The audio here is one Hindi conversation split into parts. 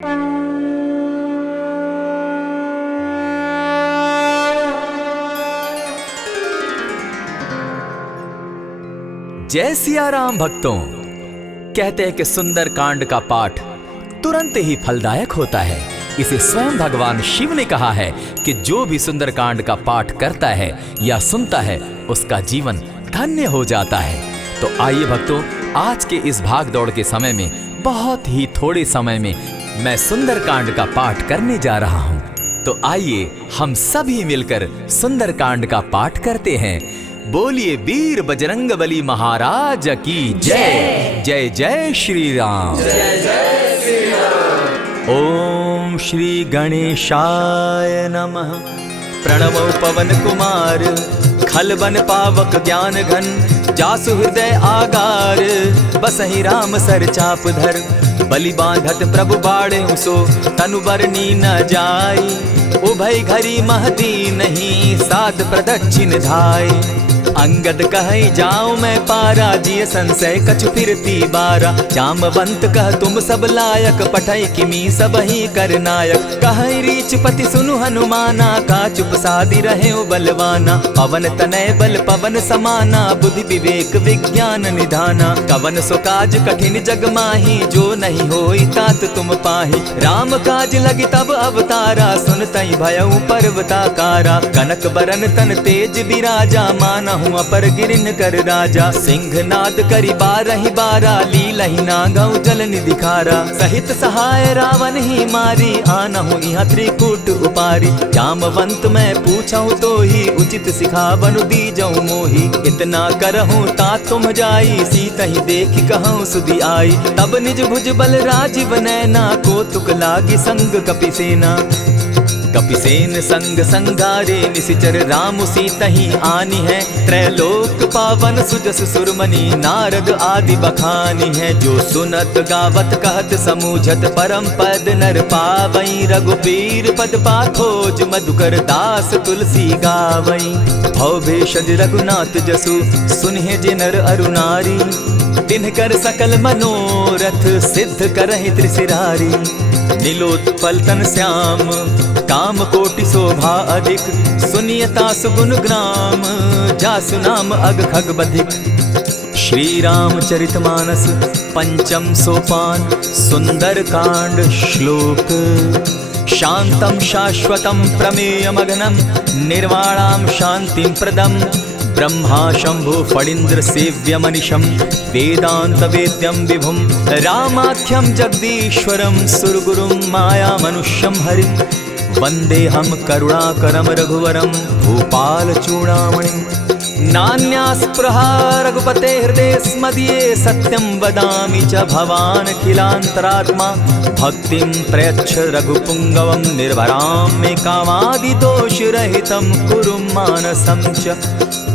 जय सिया राम भक्तों। कहते हैं कि सुंदर कांड का पाठ तुरंत ही फलदायक होता है। इसे स्वयं भगवान शिव ने कहा है कि जो भी सुंदर कांड का पाठ करता है या सुनता है उसका जीवन धन्य हो जाता है। तो आइए भक्तों, आज के इस भाग दौड़ के समय में बहुत ही थोड़े समय में मैं सुंदर कांड का पाठ करने जा रहा हूँ। तो आइए हम सभी मिलकर सुंदर कांड का पाठ करते हैं। बोलिए वीर बजरंगबली महाराज की जय। जय जय श्री राम। जय जय श्री राम। ओम श्री गणेशाय नमः। प्रणमो पवन कुमार खलबन पावक ज्ञान घन, जासु हृदय आगार बसहि राम सर चाप धर। बलि बांधत प्रभु बाढ़े सो तनु बरनी न जाई, उभय घरी महती नहीं साध प्रदक्षिण धाई। अंगद कहे जाऊं मैं पारा, जिय संशय कछु फिरती बारा। जामवंत कह तुम सब लायक, पठै किमी सब ही कर नायक। कहे रीच पति सुनु हनुमाना, का चुप सादी रहे बलवाना। पवन तनय बल पवन समाना, बुद्धि विवेक विज्ञान निधाना। कवन सो काज कठिन जग माही, जो नहीं होई तात तुम पाही। राम काज लगी तब अवतारा, सुनतई भयउ पर्वताकारा। कनक बरन तन तेज बिराजा, माना अपर गिरिन कर राजा। सिंह नाद करी बारहि बारा, लीलहि नागौ जल निधि खारा। सहित सहाय रावण ही मारी, आनहु इहाँ त्रिकूट उपारी। जामवंत मैं पूछऊं तो ही, उचित सिखावनु दीजऊं मोही। इतना करहूं ता तुम जाई, सीत ही देखि कहूं सुधि आई। तब निज भुज बल राजीव नैना, को तुक लागी संग कपिसेना। कपिसेन संग संगारे, निशिचर राम सीतहि आनी है। त्रैलोक पावन सुजस सुरमणि, नारद आदि बखानी है। जो सुनत गावत कहत समूझत, परम पद नर पावई। रघुबीर पद पाखोज, मधुकर दास तुलसी गावई। भव भेषज रघुनाथ जसु, सुनहि जे नर अरु नारी। तिनकर सकल मनोरथ, सिद्ध करहि त्रिशिरारी। नीलोत्पल तन श्याम, काम कोटि शोभा अधिक। सुनियता सुगुण ग्राम, जासु नाम अग खग बधिक। श्री रामचरित मानस पंचम सोपान, सुंदर कांड श्लोक। शांतम शाश्वतम प्रमेयमग्नं, निर्वाणां शांतिं प्रदम्। ब्रह्मा शंभु फणीन्द्र सेव्य मनिशं, वेदांत वेद्यं विभुं। रामाख्यं जगदीश्वरं, सुरगुरुं माया मनुष्यं हरिं। वंदेहं करुणाकरं रघुवरं, भूपाल चूड़ामणिं। नान्यास्पृहा रघुपते हृदये स्मदीये, सत्यं वदामि च भवान् खिलान्तरात्मा। भक्तिं प्रयच्छ रघुपुङ्गवं, निर्भरां मे कामादिदोषरहितं कुरु मानसं च।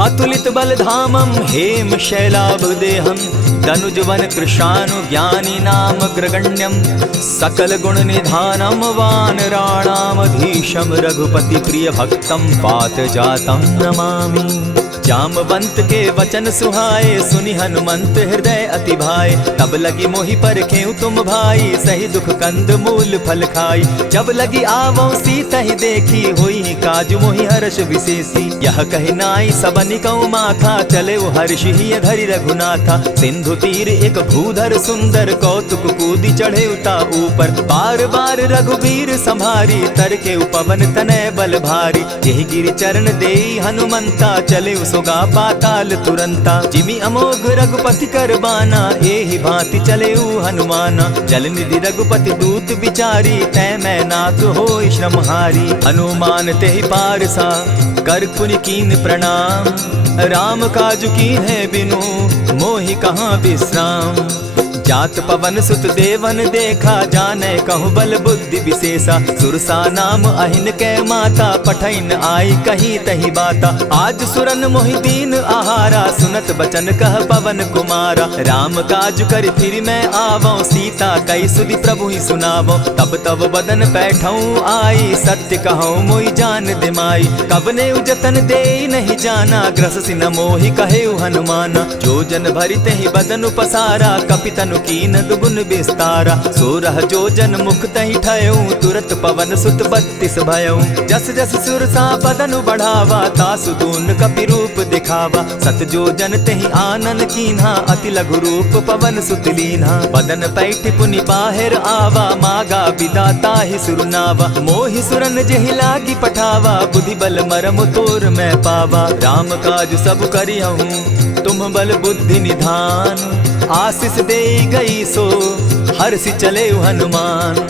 अतुलित बलधामं हेम शैलाभदेहं, दनुजवन कृशानु ज्ञानी नामग्रगण्यं। सकल गुण निधानं वानराणामधीशं, रघुपति प्रिय भक्तं पात जातं नमामि। जामवंत के वचन सुहाए, सुनि हनुमंत हृदय अति भाए। तब लगी मोहि परखेउ तुम भाई, सही दुख कंद मूल फल खाई। जब लगी आवो सीता ही देखी, होई काज मोहि हर्ष विशेषी। यह कहि नाई सबनि कौ माथा, चले वो हर्ष ही धरि रघुनाथा। सिंधु तीर एक भूधर सुंदर, कौतुक कूदी चढ़े उता ऊपर। बार बार रघुबीर संभारी, तर के पवन तनय बल भारी। यही गिरि चरण देई हनुमंता, चले सोगा पाताल तुरंता। जिमि अमोघ रघुपति कर बाना, एहि भांति चले हनुमाना। जल निधि रघुपति दूत विचारी, तै मैं नाथ होई श्रमहारी। हनुमान तेहि पारसा, कर पुनि कीन प्रणाम। राम काज कीन है बिनु, मोहि कहाँ विश्राम। जात पवन सुत देवन देखा, जाने कहु बल बुद्धि विशेषा। सुरसा नाम अहिन कै माता, पठैन आई कहीं तही बाता। आज सुरन मोहि दीन आहारा, सुनत बचन कह पवन कुमारा। राम काज कर फिर मैं आवो, सीता कई सुधि प्रभु ही सुनावो। तब तब बदन बैठऊं आई, सत्य कहूँ मोहि जान दिमाई। कबने उजतन दे नहीं जाना, ग्रस सिन मोहि कहे हनुमाना। जो जन भरित ही बदन पसारा, कपितन धनु कीन दुगुन विस्तारा। 16 जोजन मुख तहि ठयऊ तुरत पवन सुत 32 भयऊ। जस जस सुरसा बदनु बढ़ावा तासु दून कपि रूप दिखावा। 7 जोजन तेहि आनन कीन्हा अति लघु रूप पवन सुत लीन्हा। बदन पैठ पुनि बाहिर आवा मागा बिदा ताहि सुरनावा। मोहि सुरन जेहि लागी पठावा बुद्धि बल मरम तोर मैं पावा। राम काज सब करिहूँ तुम बल बुद्धि निधान। आशीष दे गई सो हर्षि चले हनुमान।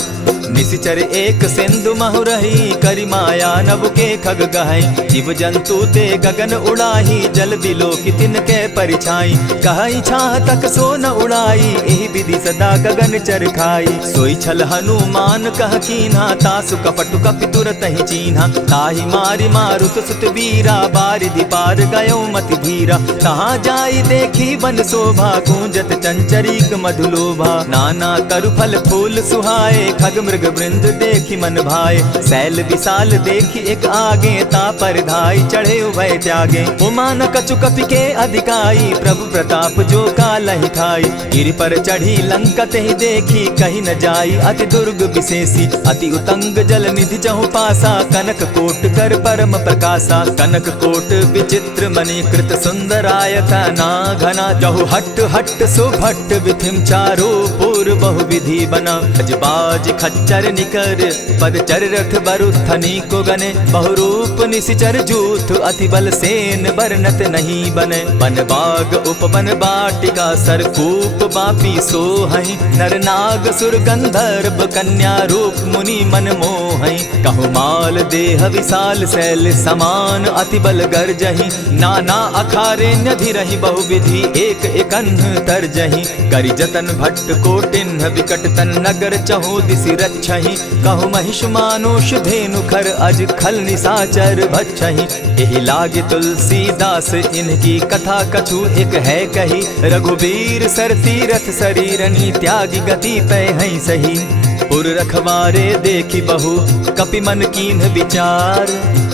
निशिचर एक सिंधु महु रही करि माया नभ के खग गहई। जीव जंतु ते गगन उड़ाही जल बिलो की तिनके परिछाई। कहई छाह तक सो न उड़ाई एहि विधि सदा गगन चर खाई। सोई छल हनुमान कह कीन्हा तासु कपटु कपि तुरत ही चीन्हा। ताहि मारि मारुत सुत वीरा बारिधि पार गयो मति धीरा। कहाँ जाई देखी बन शोभा गूंजत चंचरीक मधुलोभा। नाना तरु फल फूल सुहाए खग मृग वृंद देखी मन भाए। सैल विशाल देखी एक आगे ता पर धाई चढ़े उभय त्यागे। उमान कछु कपि के अधिकाई प्रभु प्रताप जो कालहि खाई। गिरि पर चढ़ी लंका तेहि देखी कहीं न जाई अति दुर्ग विशेषी। अति उतंग जल निधि चहु पासा कनक कोट कर परम प्रकाशा। कनक कोट विचित्र मणि कृत सुंदरायता ना घना। जहु हट हट सुभट विधिम चारो पूर्व बहु विधि बना। अजबाज खच्चर निकर पद चर रथ बरुथनी को गने। बहुरूप निशिचर जूथ अति बल सेन बरनत नहीं बने। बन बाग उपवन बाटिका सरकूप बापी सोहई। नर नाग सुर गंधर्व कन्या रूप मुनि मन मोहई। कहु माल देह विशाल शैल समान अति बल गर्जही। नाना अखारे नधिरहि बहुविधि एक एकन्ह तरजही। करि जतन भट्ट कोटिन्ह विकट तन नगर चहु दिसि रक्षहि। कहु महिष मानुष धेनु खर अज खल निशाचर भक्षहि। एहि लागे तुलसीदास इनकी कथा कछु एक है कही। रघुबीर सर तीरथ शरीरनी त्यागी गति पै हई सही। पुर रखवारे देखी बहु कपि मन कीन्ह विचार।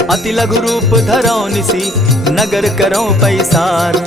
अति लघु रूप धरौ निसी नगर करौ पैसार।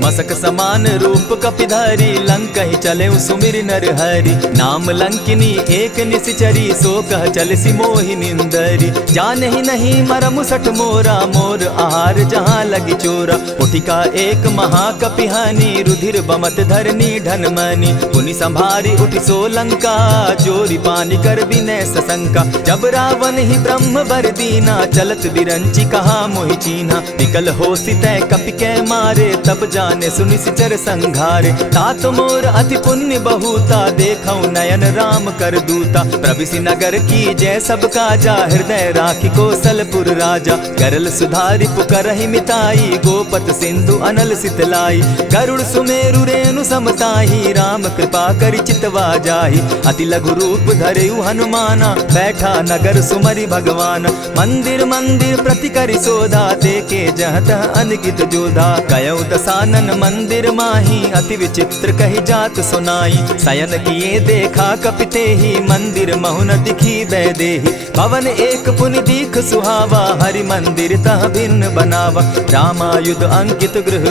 मसक समान रूप कपिधारी लंक ही चले सुमिर नर हरि। नाम लंकिनी एक निशिचरी सो कह चल सी मोहि निंदरी। जान ही नहीं मरम सठ मोरा मोर आहार जहाँ लगी चोरा। उठिका एक महाकपिहानी रुधिर बमत धरनी ढनमनी। पुनि संभारी उठि सो लंका चोरी पानी कर विनय सशंका। जब रावण ही ब्रह्म बर दीना चलत बिरंची कहा मोहि चीन्हा। निकल हो सितै कपि कै मारे तब जाने सुनिश्चर संघारे। तात मोर अति पुण्य बहुता देखौ नयन राम कर दूता। प्रविशि नगर की जय सब काजा हृदय राखी कौशलपुर राजा। करल सुधारि पुकरहि मिताई गोपत सिंधु अनल सितलाई। गरुड़ सुमेरु रेणु समताही राम कृपा करि चितवा जाहि। अति लघु रूप धरेउ हनुमाना बैठा नगर सुमरि भगवान। मंदिर मंदिर प्रति करि सोधा देखे जहत अनगित जोधा। कयौ दसानन मंदिर माही अति विचित्र कही जात सुनाई। शयन किए देखा कपिते ही मंदिर महु न दिखी बैदेही। भवन एक पुनि दीख सुहावा हरि मंदिर तह भिन्न बनावा। रामायुध अंकित गृह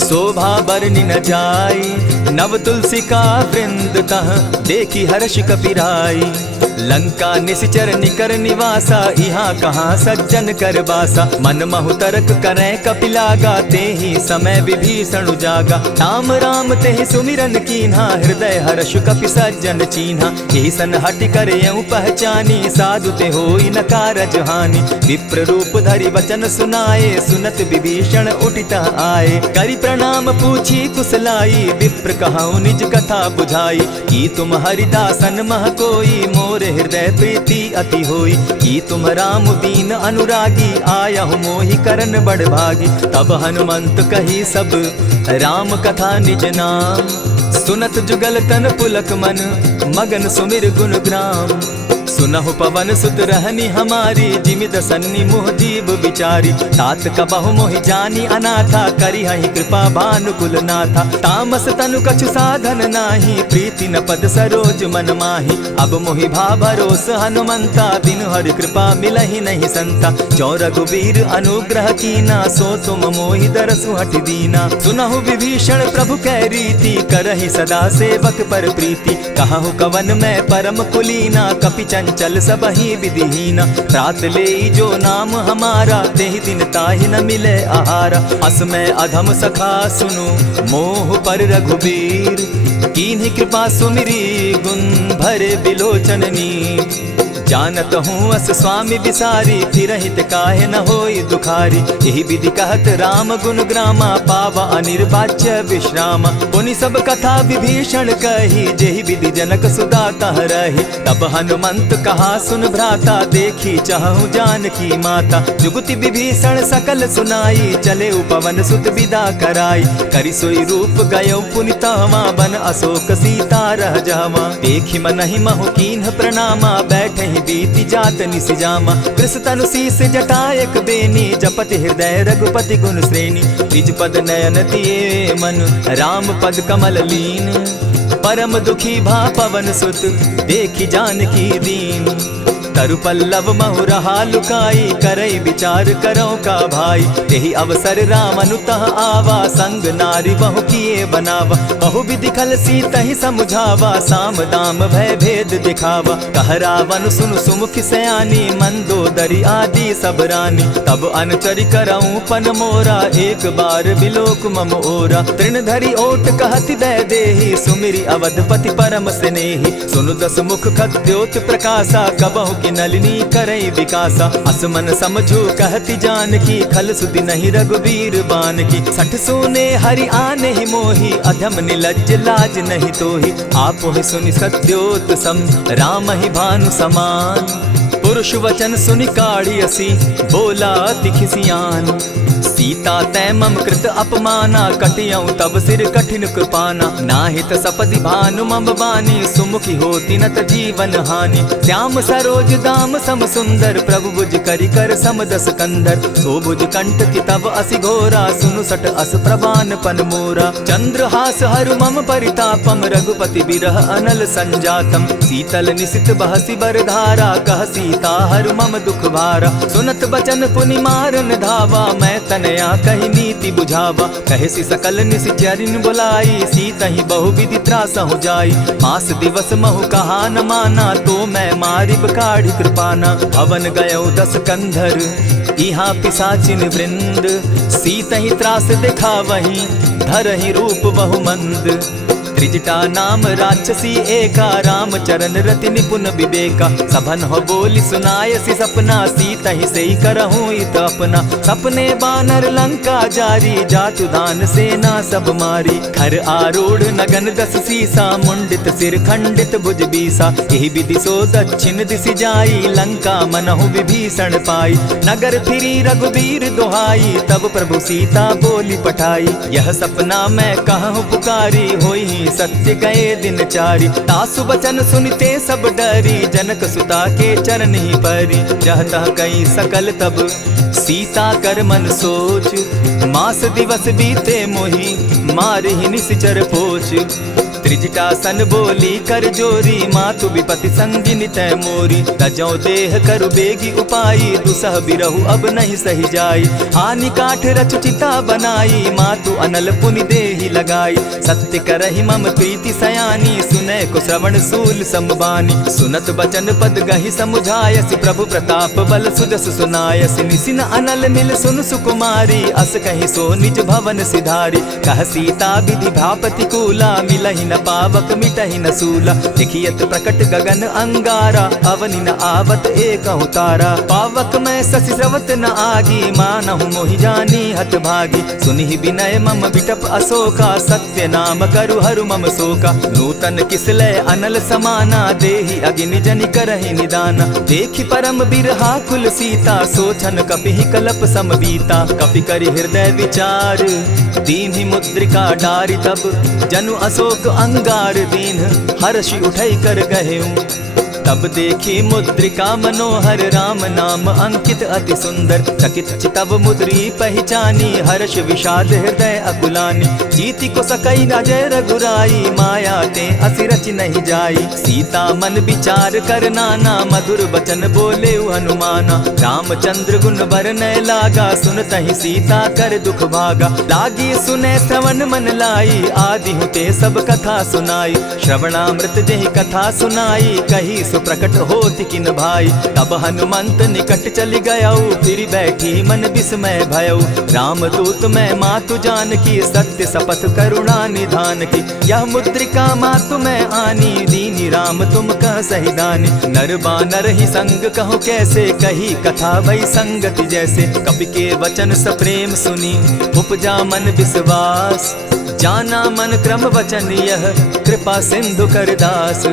शोभा बरनि न जाई। नव तुलसी का वृंद तह देखी हर्ष कपिराई। लंका निशिचर निकर निवासा यहाँ कहाँ सज्जन कर बासा। मन महु तरक करै कपिलागा तेहि समय विभीषण जागा। राम राम तेहि सुमिरन कीन्हा हृदय हर्ष कपि सज्जन चीन्हा। एहि सन हटि कर यूं पहचानी साधु ते होई न कारज हानि। विप्र रूप धरि वचन सुनाए सुनत विभीषण उठितः आए। करि प्रणाम पूछी कुशलाई विप्र कहऊँ निज कथा बुझाई। की तुम हरिदासन मह कोई मोर हृदय प्रीति अति होई। की तुम राम दीन अनुरागी आयहु मोहि करन बड़ भागी। तब हनुमंत कही सब राम कथा निज नाम। सुनत जुगल तन पुलक मन मगन सुमिर गुण ग्राम। सुनहु पवन सुत रहनी हमारी, जिमि दसन्नी मुह जीव विचारी। तात कबहु मोहि जानी अनाथा, करी हहि कृपा भानुकुल नाथा। तामस तनु कछु साधन नाही, प्रीति न पद सरोज मन माही। अब मोहि भा भरोस हनुमंता, बिनु हरि कृपा मिलहि नहीं संता। जो रघुबीर अनुग्रह कीना, सो तुम मोहि दरसु हठि दीना। सुनहु विभीषण प्रभु कै रीति, करहि सदा सेवक पर प्रीति। कहु कवन मैं परम कुलीना, कपि चंचल सबहि विधिहीना। रात ले जो नाम हमारा, तेहि दिन ताहि न मिले आहारा। अस मैं अधम सखा सुनु, मोह पर रघुबीर। कीन्ही कृपा सुमिरी, गुण भरे बिलोचन नीर। जानत हूँ अस स्वामी बिसारी, फिरहित काहे न होई दुखारी। यही विधि कहत राम गुण ग्रामा, पावा अनिर्वाच्य विश्रामा। पुनि सब कथा विभीषण कही, जेहि विधि जनक सुता तह रही। तब हनुमंत कहा सुन भ्राता, देखी चाहूँ जानकी माता। जुगति विभीषण सकल सुनाई, चले पवन सुत विदा कराई। करि सोई रूप गयो पुनि तहवा, बन अशोक सीता रह जहवा। देखि मनहि महु कीन्ह प्रणामा, बैठहि बीति जात निसिजामा। कृष तनु शीस जटा एक बेनी, जपति हृदय रघुपति गुण श्रेणी। निज पद नयन दिए मन, राम पद कमल लीन। परम दुखी भा पवन सुत, देखि जानकी दीन। तरु पल्लव महु रहा लुकाई, करई विचार करो का भाई। यही अवसर राम अनुतः आवा, संग नारी बहु किए बनावा। बहु विधि खल सीतहि समुझावा, साम दाम भय भेद दिखावा। कह रावण सुन सुमुखि सयानी, मंदोदरी आदि सब रानी। तब अनुचरि करऊं पन मोरा, एक बार बिलोक मम ओरा। तृण धरि ओट कहति दय देहि, सुमिरि अवधपति परम स्नेही। सुनु दस मुख खद्योत प्रकाशा, कबहु की नलिनी करई विकासा। असमन समझो कहति जानकी, खल सुधि नहीं रघुबीर बान की। सठ सोने हरि आने ही मोही, अधम निलज्ज लाज नहीं तोही। आपो ही सुनि सत्योत सम, राम ही भानु समान। पुरुष वचन सुनि काढ़ियसी, बोला अति खिसियान। सीता तै मम कृत अपमाना, कटियऊं तब सिर कठिन कृपाना। नाहित सपदि भानु मम बानी, सुमुखी होती नत जीवन हानि। श्याम सरोज दाम सम सुंदर, प्रभु भुज करि कर सम दस कंधर। सो भुज कंठ की तब असि घोरा, सुनु सट अस प्रवान पन मोरा। चंद्रहास हरु मम परितापम, रघुपति बिरह अनल संजातम। शीतल निशित बहसी बरधारा, कह सीता हरु मम दुख भारा। सुनत बचन पुनि मारन धावा, मैं तनया कही नीति बुझावा। कहे सकल निशिचरिन बुलाई, सीतहि बहु विधि त्रास हो जाई। मास दिवस महु कहा न माना, तो मैं मारिब काढ़ी कृपाना। भवन गयो दस कंधर, इहाँ पिशाचिन वृंद। सीतहि त्रास दिखावहि, धरहि रूप बहु मंद। त्रिजटा नाम राक्षसी एका, राम चरण रति निपुण विवेका। सभन हो बोली सुनायसी सपना, सीतहि सेई करहूँ इत अपना। सपने बानर लंका जारी, जातु दान सेना सब मारी। खर आरूढ़ नगन दस सीसा, मुंडित सिर खंडित भुज बीसा। यही विधि सो दक्षिण दिशि जाई, लंका मनहु विभीषण पाई। नगर फिरी रघुबीर दुहाई, तब प्रभु सीता बोली पठाई। यह सपना मैं कहूँ पुकारी, होई सत्य गए दिन चारी। तासु बचन सुनते सब डरी, जनक सुता के चरण ही परी। जहता कई सकल तब सीता कर मन सोच, मास दिवस बीते मोही, मार ही निश्चर पोच। त्रिजटा सन बोली कर जोरी, मातु विपति संगिनी तै मोरी। तजौ देह करु बेगी उपाई, दुसह बिरहु अब नहीं सही जाई। हानि काठ रचु चिता बनाई, मातु अनल पुनि देहि लगाई। सत्य करहि मम प्रीति सयानी, सुनै को श्रवण सूल संबानी। सुनत बचन पद गहि समुझायसि, प्रभु प्रताप बल सुजस सुनायसि। निसिन अनल मिल सुन सुकुमारी, अस कहि सो निज भवन सिधारी। कह सीता विधि भापति कूला, मिलहि न पावक मिटहि न सूला। देखियत प्रकट गगन अंगारा, अवनि न आवत एकहु तारा। पावक मैं शशि स्रवत न आगी, मानहु मोहि जानी हत भागी। सुनिहि विनय मम बिटप अशोका, सत्य नाम करु हरु मम शोका। नूतन किसलय अनल समाना, देहि अगिनि जनि करहि निदाना। देखि परम बिरहा कुल सीता, सोचन कपिहि कलप समबीता। कपि करि हृदय विचार, दीन्हि मुद्रिका डारि। तब जनु अशोक अंगार दीन, हर्षि उठै कर गहेऊ। तब देखी मुद्रिका मनोहर राम नाम अंकित अति सुंदर। चकित चितव मुद्री पहचानी हर्ष विषाद हृदय अकुलानी। जीति को सकई न जय रघुराई माया ते असि रचि नहीं जाई। सीता मन विचार कर नाना मधुर बचन बोले हनुमाना। रामचंद्र गुण बरनय लागा सुनतहि सीता कर दुख भागा। लागी सुने श्रवण मन लाई आदि हुते सब कथा सुनाई। श्रवणामृत जेहि कथा सुनाई कही सुप्रकट होति किन भाई। तब हनुमंत निकट चली गयऊ फिर बैठी मन विस्मय भयऊ। रामदूत मैं मातु जानकी सत्य शपथ करुणा निधान की। यह मुद्रिका मातु मैं आनी दीनी राम तुम कह सही दानी। नर बानर ही संग कहो कैसे कही कथा भई संगति जैसे। कपि के वचन सप्रेम सुनी उपजा मन विश्वास। जाना मन क्रम वचन यह कृपा सिंधु कर दास।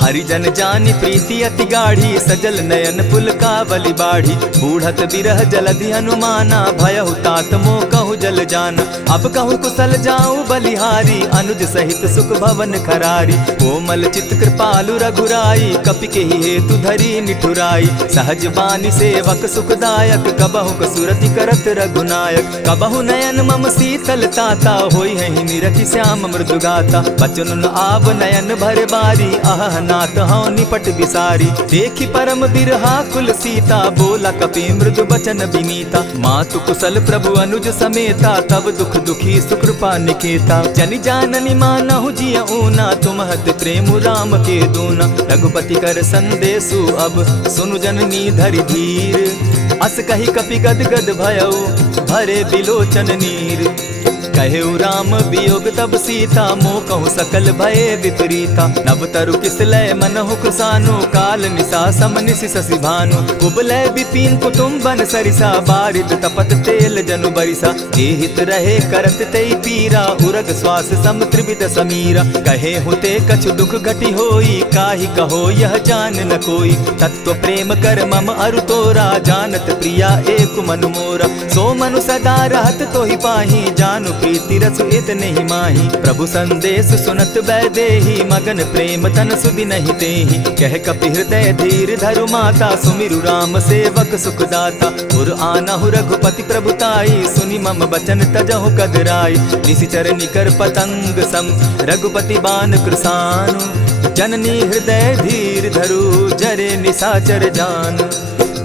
हरिजन जानी प्रीति अति गाढ़ी सजल नयन पुलकावली बाढ़ी। बूढ़त बिरह जलधि हनुमाना भयहु तात मोह कहु जल जाना। अब कहु कुशल जाऊं बलिहारी अनुज सहित सुख भवन खरारी। कोमल चित कृपालु रघुराई कपि के ही हेतु धरी निठुराई। सहज बानी सेवक सुखदायक कबहु कसुरति करत रघुनायक। कबहु नयन मम शीतल ताता होई है निरखि श्याम मृदु गाता। बचन आव नयन भर बारी आह नाथ हौ निपट बिसारी। देखी परम बिरहा कुल सीता बोला कपि मृदु बचन विनीता। मातु कुशल प्रभु अनुज समेता तब दुख दुखी सुकृपा निकेता। जनि जाननी मानहु जिय ऊना तुम्हत प्रेम राम के दूना। रघुपति कर संदेशु अब सुनु जननी धरि धीर। अस कही कपि गद गद भयऊ भरे बिलोचन नीर। कहेउ राम वियोग तब सीता मोह कहूँ सकल भये विपरीता। नव तरु किस लय मनहु कुसानु काल निशा सम निशि शशि भानु। कुबलय विपिन कुटुम्बन सरिसा बारिद तपत तेल जनु बरिसा। जेहित रहे करत तेई पीरा उरग श्वास सम त्रिविध समीरा। कहे हुते कछु दुख घटी होई काहि कहो यह जान न कोई। तत्व प्रेम कर मम अरु तोरा जानत प्रिया एक मनु मोरा। सो मनु सदा रहत तोहि पाही जानु प्रीति रस इतने ही माही। प्रभु संदेश सुनत बैदेही मगन प्रेम तन सुधि नहीं तेहि। कह कपि हृदय धीर धरु माता सुमिरु राम सेवक सुखदाता। उर आनहु रघुपति प्रभुताई सुनि मम बचन तजहु कदराई। निशिचर निकर पतंग सम रघुपति बान कृसानु। जननी हृदय धीर धरु जरे निशाचर जान।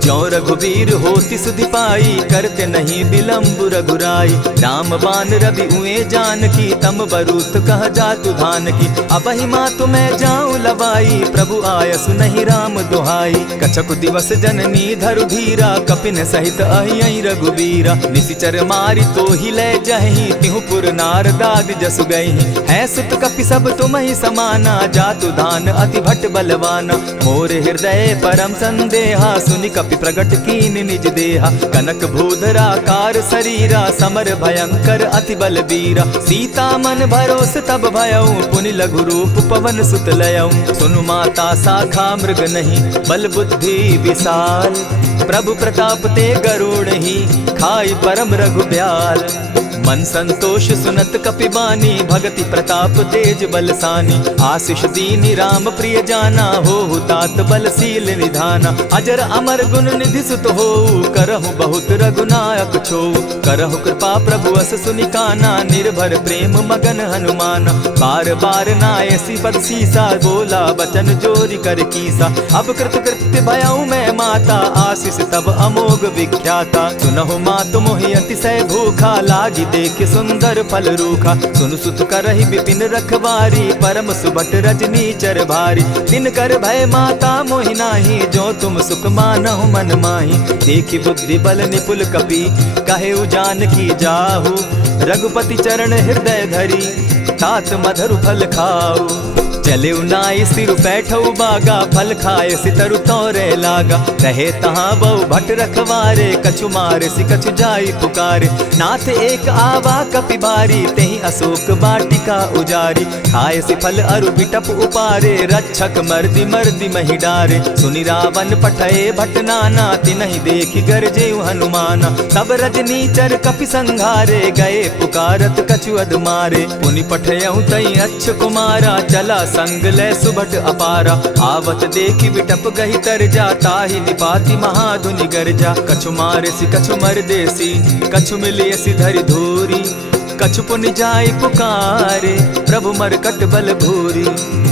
ज्यों रघुवीर होति सुधि पाई करते नहीं विलम्ब रघुराई। राम बान रवि उए जानकी तम बरूथ कह जातु धान की। अबहि मातु मैं जाऊं लवाई प्रभु आयसु नहीं राम दुहाई। कछक दिवस जननी धरु धीरा कपिन सहित अहियहि रघुवीरा। निशिचर मारी तो ही ले जहि तिहु पुर नारदादि जसु गई। है सुत कपि सब तुम ही समाना जातु धान अति भट बलवाना। मोर हृदय परम संदेहा सुनि कपि प्रगट कीन निज देहा। कनक भूधराकार शरीरा समर भयंकर अति बलबीरा। सीता मन भरोस तब भयऊ पुनि लघु रूप पवन सुत लयऊ। सुनु माता शाखा मृग नहीं बल बुद्धि विशाल। प्रभु प्रताप ते गरुड़ ही खाई परम रघुब्याल। मन संतोष सुनत कपिबानी भगति प्रताप तेज बलसानी। आशीष दीनी राम प्रिय जाना हो तात बलशील निधाना। अजर अमर गुण निधि सुत हो करहु बहुत रघुनायक छो। करहु कृपा प्रभु अस सुनिकाना निर्भर प्रेम मगन हनुमाना। बार बार नायसी पद सीसा बोला बचन जोरी कर कीसा। अब कृत कृत्य भयऊ मैं माता आशीष तब अमोघ विख्याता। सुनहु मातु मोहि अतिशय भूखा लागी देख सुंदर फल रूखा। सुन सुत करहि विपिन रखवारी परम सुबट रजनी चर भारी। दिन कर भय माता मोहि नाही जो तुम सुख मानहु मन माही। देखि बुद्धि बल निपुल कपि कहेउ जानकी जाहु। रघुपति चरण हृदय धरी तात मधुर फल खाऊ। चले नाई सिर बैठऊ बागा फल खाए सितरु तोरे लागा। रहे तहाँ बहु भट रखवारे कछु मारे सि कछु जाई पुकारे। नाथ एक आवा कपि बारी तेहि अशोक बाटिका उजारी। खाए से फल अरु बिटप उपारे, रक्षक मर्दि मर्दि मही डारे। सुनि रावण पठये भटनाना, तिनहि देखि गरजे हनुमाना। सब रजनीचर कपि संघारे, गए पुकारत कछु अध मारे। पुनि पठयहु तई अच्छ कुमारा, चला संग लै सुभट अपारा। आवत देखि बिटप गहि तरजा, ताहि निपाति महाधुनि गरजा। कछु मारेसि कछु मरदेसी, कछु मिलियसि धरि धूरी। कछु पुनि जाय पुकारे, प्रभु मरकट बल भूरी।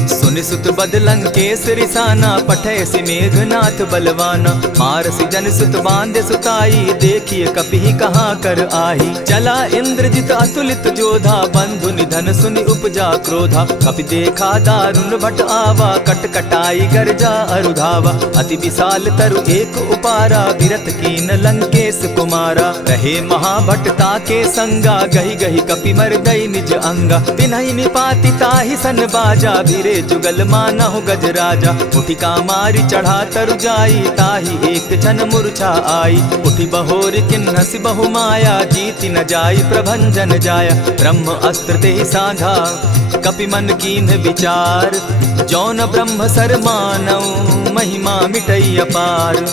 सुनि सुत बद लंकेश रिसाना, पठयसि मेघनाथ बलवाना। मारसि जन सुत बांधे सुताई, देखिए कपि कहाँ कर आही। चला इंद्रजित अतुलित जोधा, बंधु निधन सुनि उपजा क्रोधा। कपि देखा दारुण भट आवा, कट कटाई गरजा अरुधावा। अति विशाल तरु एक उपारा, विरत कीन लंकेश कुमारा। रहे महाभट ताके संगा, गही गही कपि मरदई निज अंगा। तिन्हि निपाति ताहि सन बाजा, भिरे जुगल मानहु गजराजा। उठि कामारी चढ़ा तरु जाई, ताहि एक क्षण मूर्छा आई। उठि बहोर किन्हसि बहु माया, जीति न जाई प्रभंजन जाया। ब्रह्म अस्त्र तेहि साधा, कपि मन कीन्ह विचार। जौन ब्रह्म सर मानऊ, महिमा मिटई अपार।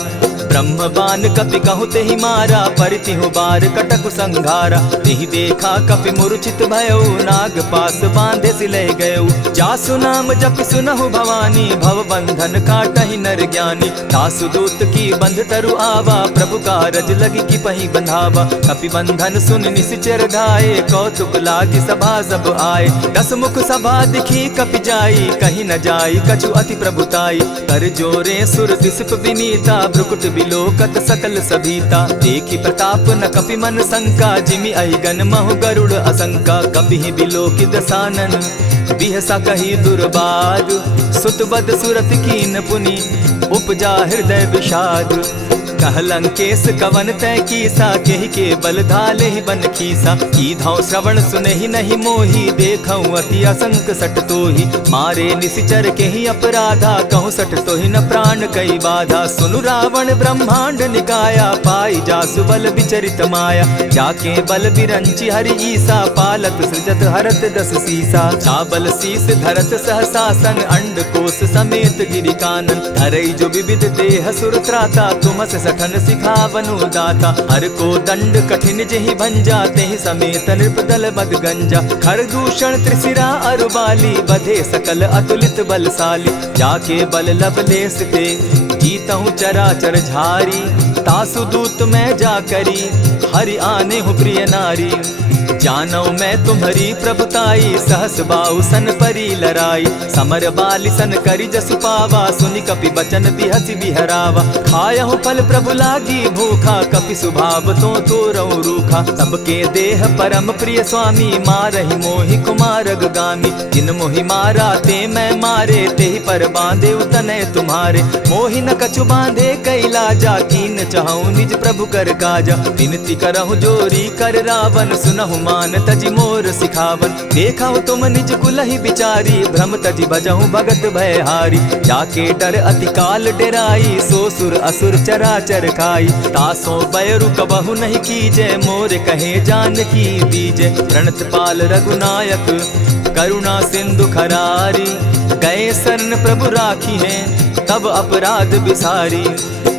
ब्रह्म बान कपि कहु तेहि मारा, परितिहु बार कटकु संघारा। तेहि देखा कपि मूर्छित भयउ, नाग पास बांधे सिलय गयउ। जासु नाम जपि सुनहु भवानी, भव बंधन काटहि नर ज्ञानी। तासु दूत की बंध तरु आवा, प्रभु कारज लगी कि पहि बंधावा। कपि बंधन सुन निसिचर धाये, कौतुक लागी सभा सब आए। दस मुख सभा दिखी कपि जाई, कहीं न जाई कछु अति प्रभुताई। कर जोरे सुर दिसप विनीता, भ्रुकुट बिलोकत सकल सभीता। देखि प्रताप न कपि मन शंका, जिमि अहिगन महु गरुड़ असंका। कपि बिलोकि दसानन, बिहसा कही दुर्बाद। सुत बद सुरत कीन पुनि, उपजा हृदय विषाद। कह लंकेश कवन तय कीसा, केहि के बल धाले ही बन खीसा। कीधौ श्रवण सुनहि नहीं मोही, देखऊं अति असंक सट तोही। मारे निसिचर केहि अपराधा, कहूँ सट तोहि न प्राण कई बाधा। सुनु रावण ब्रह्मांड निकाया, पाई जासु बल विचरित माया। जाके बल बिरंचि हरि ईसा, पालत सृजत हरत दस सीसा। चाबल शीस धरत सहसासन, अंड कोश समेत गिरि कानन। धरई जो विविध देह सुर त्राता, तुमस सठन सिखावनु दाता। हर को दंड कठिन जेहि भंजा, तेहि समेत नृपदल बद गंजा। खर दूषण त्रिशिरा अरुबाली, बधे सकल अतुलित बलशाली। जाके बल लवलेस ते, जीतहु चराचर झारी। तासु दूत मैं जा करी, हरि आने हूँ प्रिय नारी। जानो मैं तुम्हारी प्रभुताई, सहस बाहु सन परी लराई। समर बाली सन करी जसु पावा, सुनि कपि बचन बिहसि बिहरावा। खायहु फल प्रभु लागी भूखा, कपि सुभाव तो तोरहु रूखा। सबके देह परम प्रिय स्वामी, मारहि मोहि कुमारग गामी। जिन मोहि मारा ते मैं मारे, तेहि पर बांधे उतने तुम्हारे। मोहि न कछु बांधे कैलाजा, कीन चहु निज प्रभु कर काजा। विनती करहु जोरी कर रावण, सुनहु मान तजि मोर सिखावन। देखहु तुम निज कुलहि बिचारी, भ्रम तजि भजहु भगत भयहारी। जाके डर अति काल डेराई, सो सुर असुर चराचर खाई। तासो बैरु कबहु नहीं कीजे, मोर कहे जानकी दीजे। प्रणत पाल रघुनायक, करुणा सिंधु खरारी। गए शरण प्रभु राखी हैं, तब अपराध बिसारी।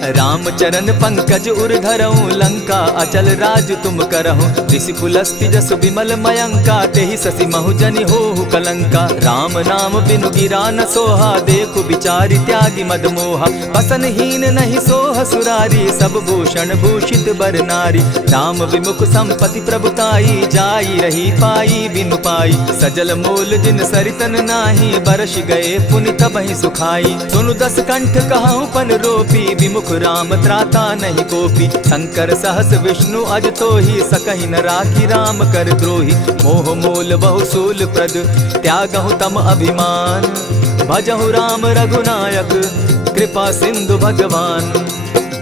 राम चरण पंकज उर धरऊं, लंका अचल राज तुम करहूं। ऋषि पुलस्ति जस विमल मयंका, तेहि शशि महु जनि होहु कलंका। राम नाम बिनु गिरा न सोहा, देखु बिचारी त्यागी मद मोहा। बसनहीन नहीं सोह सुरारी, सब भूषण भूषित बर नारी। राम विमुख संपति प्रभुताई, जाई रही पाई बिनु पाई। सजल मोल जिन सरितन नाही, बरस गए पुनि तबहि सुखाई। सुनु दस कंठ कहूँ पन रोपी, विमुख राम त्राता नहीं कोपी। शंकर सहस विष्णु अज तोहि, सकहि न राखी राम कर द्रोही। मोह मोल बहु सूल प्रद, त्यागहु तम अभिमान। भजहु राम रघुनायक, कृपा सिंधु भगवान।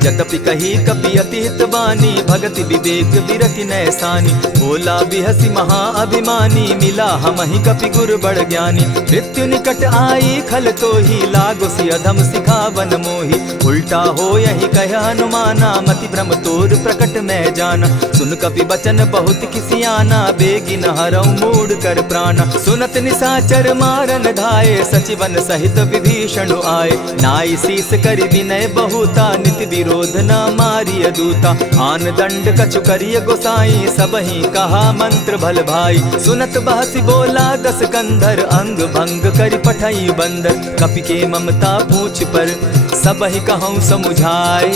यद्यपि कही कपि अति हितवानी, भगति विवेक विरति नैसानी। बोला बिहसी महाअभिमानी, मिला हमहि कपि गुर बड़ ज्ञानी। मृत्यु निकट आई खल तो ही, लागो सि अधम सिखावन मोही। उल्टा हो यही कह हनुमाना, मति भ्रम तोर प्रकट मैं जाना। सुन कपि बचन बहुत किसियाना, बेगी न हरऊ मूड कर प्राणा। सुनत निशाचर मारन धाये, सचिवन सहित विभीषण आए। नाई शीस करि विनय बहुता, नित विरोध न मारिय दूता। आन दंड कछु करिय गोसाई, सबहि कहा मंत्र भल भाई। सुनत बहसी बोला दस कंधर, अंग भंग करि पठई बंदर। कपि के ममता पूछ पर, सबहि कहूँ समुझाए।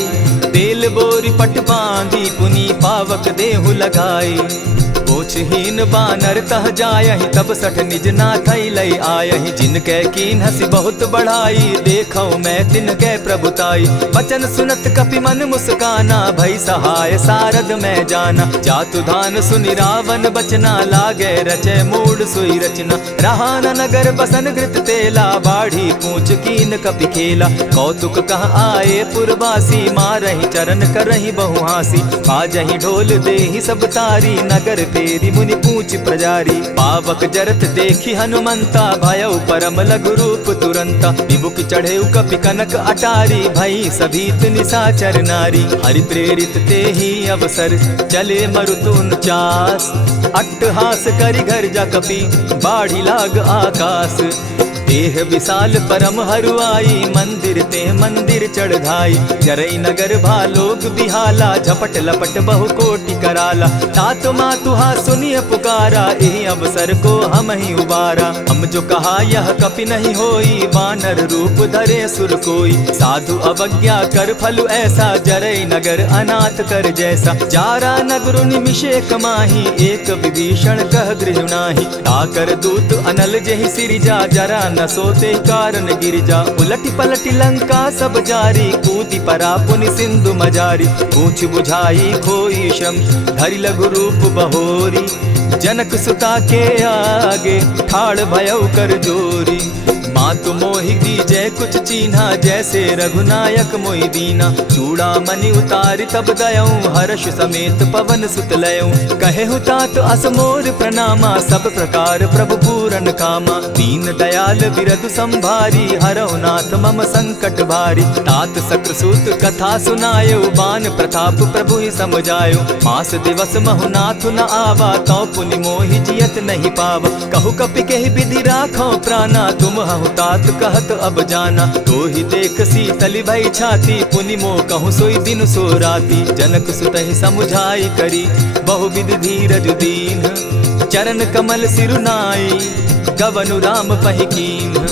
तेल बोरी पट बांधी, पुनि पावक देहु लगाई। पूछहीन बानर तह जायहि, तब सठ निज नाथ लई आयहि। जिनके कीन हसी बहुत बढ़ाई, देखौ मैं तिनके प्रभुताई। बचन सुनत कपि मन मुस्काना, भई सहाय सारद मैं जाना। जातु धान सुनि रावण बचना, लागे रचे मूड सोई रचना। रहा न नगर बसन घृत तेला, बाढ़ी पूछ कीन कपि खेला। कौतुक कह आए पुरवासी, मारहि चरण करहि बहु हासी। बाजहि ढोल देहि सब तारी, नगर तेरी मुनि पूछ प्रजारी। पावक जरत देखी हनुमंता, भयउ परम लघु रूप तुरंता। विमुख चढ़े कपि कनक अटारी, भई सभीत निशाचर नारी। हरि प्रेरित ते ही अवसर, चले मरुत 49। अट्टहास करि घर जा कपि, बाढ़ी लाग आकाश। देह विशाल परम हरुआई, मंदिर ते मंदिर चढ़ाई। जरई नगर भालोग बिहाला, झपट लपट बहु कोटि कराला। तात मातुहा सुनिय पुकारा, एहि अवसर को हम ही उबारा। हम जो कहा यह कपि नहीं होई, बानर रूप धरे सुर कोई। साधु अवज्ञा कर फल ऐसा, जरई नगर अनाथ कर जैसा। जारा नगर निमिषे कमाही, एक विभीषण कह गृह नाही। ताकर दूत अनल जेहि सिरिजा, जरा न सोते कारण गिरिजा। उलटी पलटी लंका सब जारी, कूदी परा पुनि सिंधु मजारी। पूछ बुझाई खोई श्रम, धरि लघु रूप बहोरी। जनक सुता के आगे, ठाड़ भयउ कर जोरी। मातु मोहि दीजै कुछ चीन्हा, जैसे रघुनायक मोहि दीना। चूड़ा मणि उतारि तब दयऊँ, हर्ष समेत पवन सुत लयऊँ। कहे तात असमोर प्रणामा, सब प्रकार प्रभु पूरन कामा। दीन दयाल बिरदु संभारी, हरौ नाथ मम संकट भारी। तात सक्रसूत कथा सुनायो, बान प्रताप प्रभु ही समझायो। मास दिवस महु नाथ न आवा, तौ पुनि मोहि जियत नहीं पावा। कहु कपि केहि विधि राखो प्राणा, तुम हहु तात कहत अब जाना। तो ही देख शीतल भई छाती, पुनि मो कहूँ सोई दिन सो राती। जनक सुतहि समुझाई करी, बहुविधि धीरज दीन। चरण कमल सिरुनाई, गवनु राम पहि कीन।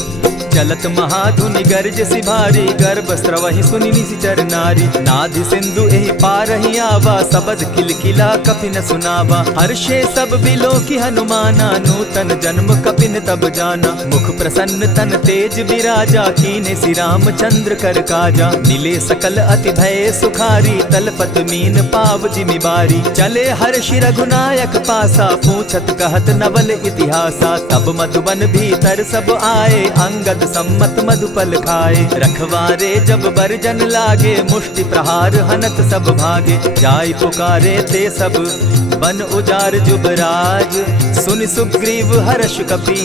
चलत महाधुनि गर्ज सिभारी, गर्भ स्रवहि सुनि निशिचर नारी। नाधि सिंधु एहि पारहि आवा, सबद किलकिला कपि न सुनावा। हर्षे सब बिलोकि हनुमाना, नूतन जन्म कपिन तब जाना। मुख प्रसन्न तन तेज विराजा, कीने सि रामचंद्र कर काजा। मिले सकल अति भय सुखारी, तलपत मीन पाव जिमि बारी। चले हर्षि रघुनायक पासा, पूछत कहत नवल इतिहासा। तब मधुबन भीतर सब आए, अंगद सम्मत मधुपल खाए। रखवारे जब बरजन लागे, मुष्टि प्रहार हनत सब भागे। जाय पुकारे ते सब, बन उजार जुबराज। सुनि सुग्रीव हर्ष कपि,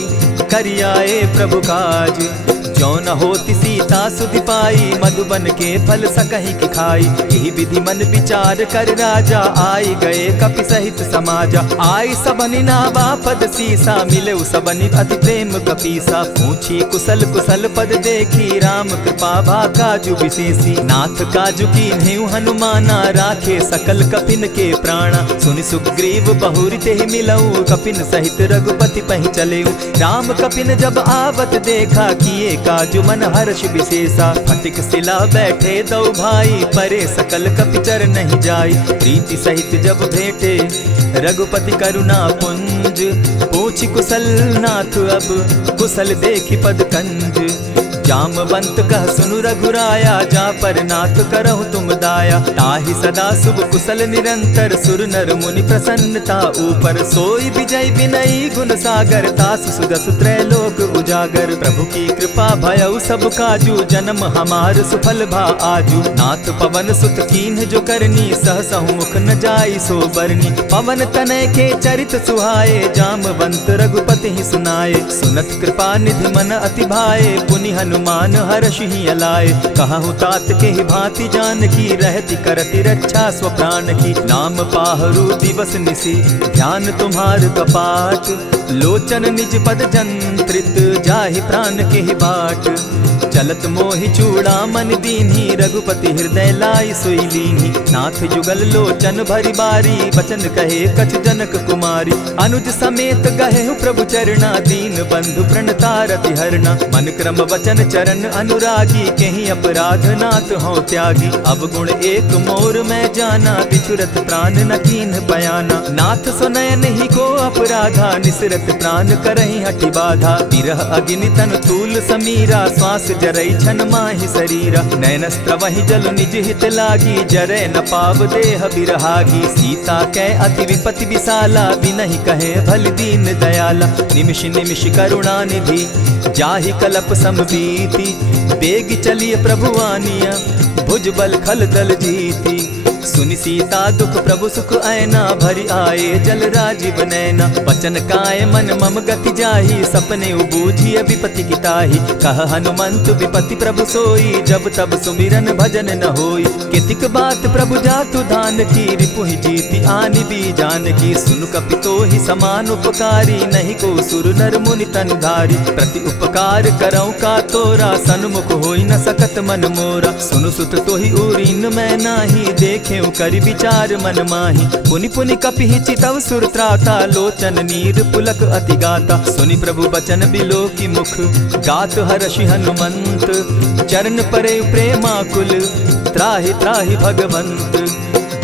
करियाए प्रभु काज। जो न होती सीता सुधि पाई, मधुबन के फल सकहि की खाई। यही विधि मन विचार कर राजा, आई गए कपि सहित समाजा। आई सबनि नावा पद सीसा, मिले सबनि अति प्रेम कपीसा। पूछी कुशल कुशल पद देखी, राम कृपा भा काजु विशेषी। नाथ काजु कीन्हेउ हनुमाना, राखे सकल कपिन के प्राणा। सुनि सुग्रीव बहुरि तेहि मिलऊ, कपिन सहित रघुपति पहि चलेऊ। राम कपिन जब आवत देखा, किए काजु मन हर्ष विशेषा। फटिक सिला बैठे दो भाई, परे सकल कपिचर नहीं जाई। प्रीति सहित जब भेटे, रघुपति करुणा पुंज। पूछ कुशल नाथ अब, कुशल देखि पद कंज। जामवंत कह सुनु रघुराया, जा पर नाथ करहु तुम दाया। ताहि सदा शुभ कुशल निरंतर, सुर नर मुनि प्रसन्नता ऊपर। सोई विजय विनयी गुण सागर, तासु सुदसु त्रैलोक उजागर। प्रभु की कृपा भयउ सब काजू, जन्म हमार सुफल भा आजू। नाथ पवन सुत कीन्ह जो करनी, सहसहु मुख न जाई सो बरनी। पवन तनय के चरित सुहाए, जामवंत रघुपति ही सुनाए। सुनत कृपा निधि मन अति भाए, पुनि हनुमान हर्षि अलाए। कहूँ तात के ही भांति जानकी, रहती करती रक्षा स्व प्राण की। नाम पाहरु दिवस निसी, ध्यान तुम्हार कपाट। लोचन निज पद जंत्रित, जाहि प्राण के ही बाट। चलत मोहि चूड़ामन दीन्ही, रघुपति हृदय लाई सोई लीन्ही। नाथ जुगल लोचन भरी बारी, बचन कहे कछ जनक कुमारी। अनुज समेत गहे प्रभु चरणा, दीन बंधु प्रणतारति हरना। मन क्रम वचन चरण अनुरागी, कहीं अपराध नाथ हो त्यागी। अब गुण एक मोर मैं जाना, बिछुरत प्राण न कीन्ह बयाना। नाथ सुनयन ही को अपराधा, निसरत प्राण करहि हठि बाधा। विरह अग्नि तन तूल समीरा, श्वास जरई छन माहि शरीरा। नैनस्त्र वही जल निज हित लागी, जरै न पाव देह बिरहागी। सीता कै अति विपति विशाला, बिनहि कहे भल दीन दयाला। निमिष निमिष करुणा निधि, जाहि कलप समबीति। बेग चलिए प्रभु आनिया, भुज बल खल दल जीती। सुनि सीता दुख प्रभु सुख ऐना, भरी आए जल राजीव नैना। वचन काय मन मम गति जाहि, सपने बूझिय विपति की ताहि। कह हनुमंत विपति प्रभु सोई, जब तब सुमिरन भजन न होई। कितिक बात प्रभु जातु धान की, रिपुहि जीति आनि भी जान की। सुनु कपितो ही समान उपकारी, नहीं को सुर नर मुनि तनु धारी। प्रति उपकार करौ का तोरा, सन्मुख होई न सकत मन मोरा। सुनु सुत तोहि उरीन मैं नाही, देखे करि विचार मन माही। पुनि पुनि कपिहि चितव सुर त्राता, लोचन नीर पुलक अति गाता। सुनि प्रभु बचन बिलो की मुख, गात हर्षि हनुमंत। चरण परे प्रेमाकुल, त्राहि त्राहि भगवंत।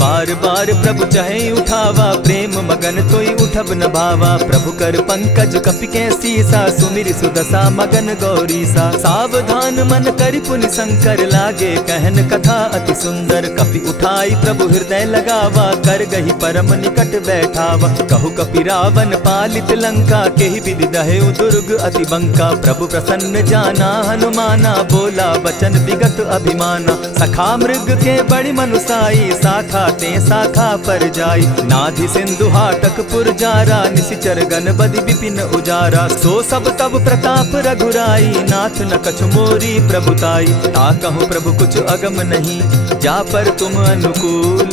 बार बार प्रभु चाहे उठावा, प्रेम मगन तोई उठब न भावा। प्रभु कर पंकज कपि के सीसा, सुमिरि सुदशा मगन गौरीसा। सावधान मन करि पुनि शंकर, लागे कहन कथा अति सुंदर। कपि उठाई प्रभु हृदय लगावा, कर गही परम निकट बैठावा। कहु कपि रावण पालित लंका, केहि विधि दहेउ दुर्ग अति बंका। प्रभु प्रसन्न जाना हनुमाना, बोला बचन विगत अभिमाना। सखा मृग के बड़ी मनुसाई, साखा ते शाखा पर जाई। नाधि सिंधु हाटक पुर जारा, निशिचर गण बदि विपिन उजारा। सो सब तब प्रताप रघुराई, नाथ न कछु मोरी प्रभुताई। ताकहु प्रभु कुछ अगम नहीं, जा पर तुम अनुकूल।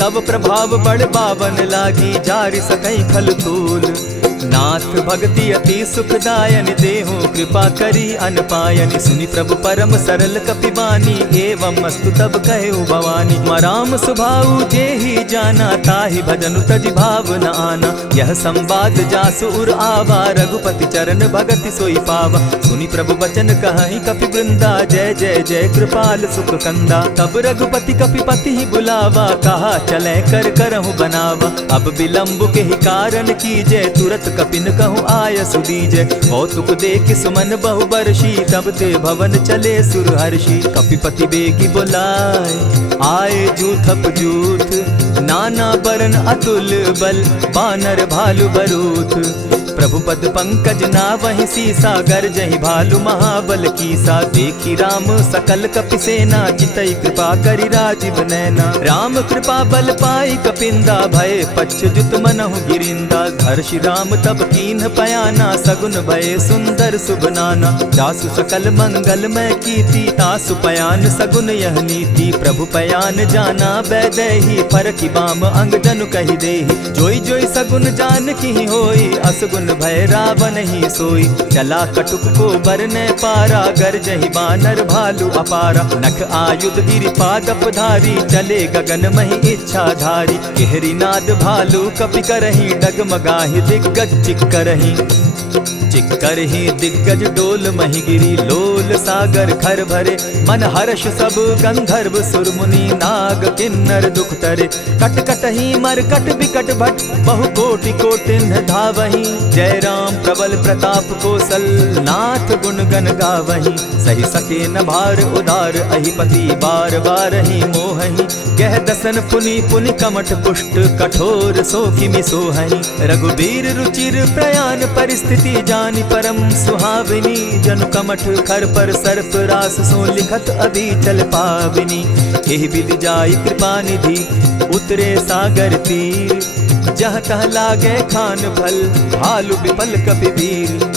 तब प्रभाव बड़ बावन लागी, जारि सकई खल तूल। नाथ भक्ति अति सुखदायनि, देहु कृपा करी अनपायनि। सुनि प्रभु परम सरल कपिबानी, एवं अस्तु तब कहु भवानी। मराम सुभाऊ जेहि जाना, ताहि भजनु तजि भाव न आना। यह संवाद जासु उर आवा, रघुपति चरण भगति सोई पावा। सुनि प्रभु बचन कहहि कपि वृंदा, जय जय जय कृपाल सुख कंदा। तब रघुपति कपिपति ही बुलावा, कहा चले कर करहु बनावा। अब विलंब के ही कारण कीजय, तुरत कपिन कहूँ आय सुदीजय। कौतुक देख सुमन बहु बरसी, तब ते भवन चले सुर हर्षि। कपिपति बेगी बुलाए, आए जूथप जूथ। नाना बरन अतुल बल, बानर भालु बरूथ। प्रभु पद पंकज ना वही सीसा, गर्जहि भालु महाबल कीसा। देखी राम सकल कपि सेना, चितई कृपा करि राजीव नैना। राम कृपा बल पाई कपिंदा, भय पच्युत मनहु गिरिंदा। हर्षि राम तब कीन्ह पयाना, सगुन भय सुंदर शुभ नाना। जासु सकल मंगल मैं कीति, तासु पयान सगुन यह नीति। प्रभु पयान जाना बैदेही, फरकि बाम अंग जनु कहि देहि। जोई जोई सगुन जान की होई, असगुन भय रावण ही सोई। चला कटुक को बरने पारा, गरजहि बानर भालु अपारा। नख आयुध गिरिपादप धारी, चले गगन महि इच्छा धारी। केहरी नाद भालु कपि करहि, डगमगाहि दिग्गज चिक्करहि। चिक्कर ही दिग्गज डोल मही गिरी, लोल सागर खर भरे, मन हर्ष सब गंधर्व सुर मुनि, नाग किन्नर दुख तरे। कट कट ही मरकट बिकट भट, बहु कोटि कोटिन धावही, जय राम प्रबल प्रताप कौशल, नाथ गुण गण गावही। सही सके न भार उदार, अहिपति बार बार ही मोहही, कह दसन पुनि पुनि कमठ पुष्ट, कठोर सो किमि सोहहि। रघुबीर रुचिर प्रयाण परिस्थिति, जानि परम सुहाविनी, जनु कमठ खर पर सर्प रास, सो लिखत अभी चल पाविनी। एहि विधि जाई कृपा निधि, उतरे सागर तीर, जहाँ तह लागे खान भल, भालु विपल कपिवीर।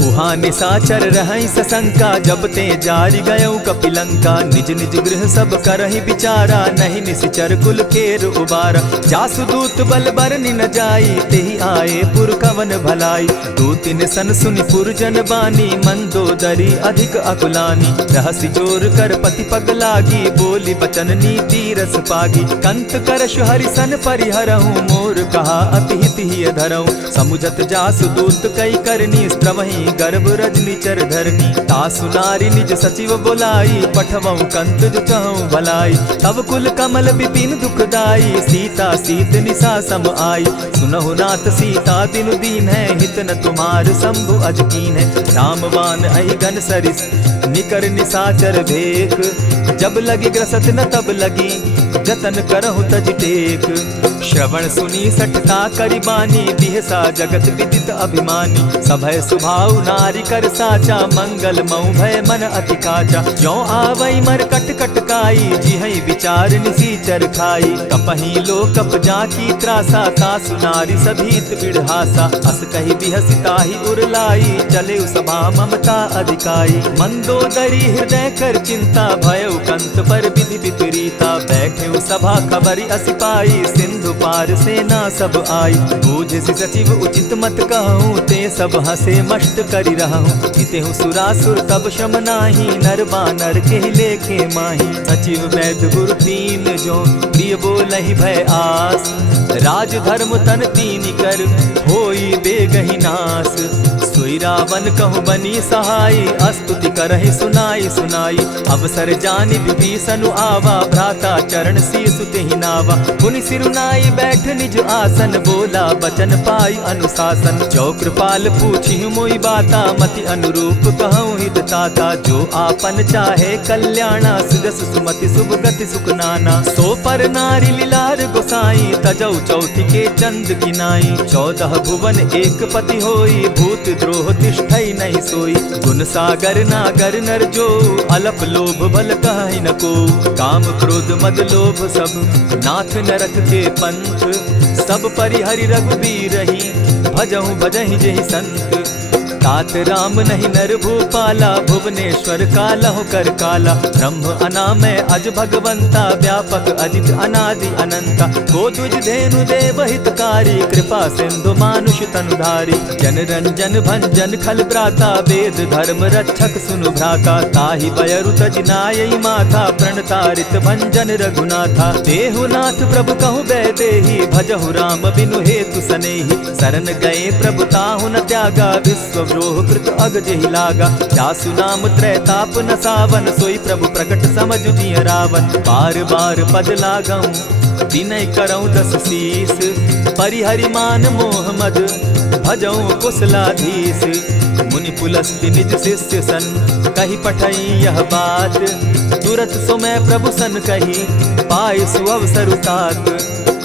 उहाँ निशाचर रहै सशंका, जब ते जारि गयौ कपिलंका, निज निज गृह सब करहि विचारा, नहीं निशिचर कुल केर उबारा। जासु दूत बल बरनि न जाई, तेहि आए पुर कवन भलाई। दूतिन सन सुनि पुरजन बानी, मंदोदरी अधिक अकुलानी। रहसि जोर कर पति पग लागी, बोली बचन नीति रस पागी। कंत करशु हरिसन परिहरहु, मोर कहा अति हित ही धरहु। समुझत जासु दूत कई करनी, स्त्रवहि गर्भ रजनी चर धरनी। तासु नारी निज सचिव बोलाई, पठवऊ कंत जो चहु भलाई। तब कुल कमल विपिन दुखदाई, सीता सीत निशा सम आई। सुनहु नाथ सीता दिनु दीन है, हित न तुम्हार शंभु अज कीन है। रामवान अहि घन सरिस, निकर निशाचर भेक, जब लगी ग्रसत न तब लगी, जतन करहु तज टेक। श्रवण सुनी सठता करि बानी, बिहसा जगत विदित अभिमानी। सभय सुभाव नारी कर साचा, मंगल मऊ भय मन अति काचा। जो आवई मर कट कट काई, जिहै विचार निसीचर खाई। कपहि लो कप जाकी त्रासा, तासु नारी सभीत बिढ़ासा। अस कहि बिहसि ताहि उरलाई, चले सभा ममता अधिकाई। मंदोदरी हृदय कर चिंता, भयउ कंत पर विधि विपरीता। बैठे सभा खबरि असी पाई, सिंधु पार सेना सब आई। बूझसि सचिव उचित मत कहूँ, ते सब हसे मष्ट करि रहूँ। जितेहु सुरासुर तब श्रम नाही, नर बानर के लेखे माही। सचिव वैद्य गुरु तीन जो, प्रिय बोलहि भय आस। राज धर्म तन तीन कर, होई बेगहि नास। सोई रावण कहु बनी सहाय, स्तुति करहि सुनाई सुनाई। अवसर जानि विभीषण आवा, भ्राता चरण शीसु तेहि नावा। पुनि सिरुनाई बैठ निज आसन, बोला बचन पाई अनुशासन। जो कृपाल पूछि मोई बाता, मति अनुरूप कहूँ हित ताता। जो आपन चाहे कल्याणा, सुजस सुमति शुभ गति सुख नाना। सो पर नारी लीलार गोसाई, तजौ चौथि के चंद किनाई। 14 भुवन एक पति होई, भूत द्रोह तिष्ठै नहीं सोई। गुण सागर नागर नर जो, अलप लोभ बल कहि न को। काम क्रोध मद लोभ सब, नाथ नरक के पंथ। सब परिहरि रघुबीरहि, भजहु भजहि जेहि संत। तात राम नहीं नर भूपाला, भुवनेश्वर कालहु कर काला। ब्रह्म अनामय अज भगवंता, व्यापक अजित अनादि अनंता। को द्विज धेनु देव हितकारी, कृपा सिंधु मानुष तनुधारी। जन रंजन भंजन खल भ्राता, वेद धर्म रक्षक सुनु भ्राता। ताहि बयरु तज नायई माथा, प्रणतारित भंजन रघुनाथा। देहुनाथ प्रभु कहु बैदेहि, भजहु राम बिनु हेतु सनेहि। शरण गए प्रभु ताहु न त्यागा, विश्व द्रोह कृत अग जेहि लागा। जासु नाम त्रैताप न सावन, सोई प्रभु प्रकट समझ जिय रावण। बार बार पद लागऊं, विनय करऊं 10 शीस। परिहरि मान मोह मद, भजऊं कुशलाधीश। मुनि पुलस्ति निज शिष्य सन, कहि पठई यह बात। तुरत सो मैं प्रभु सन कही, पाय सुअवसर तात।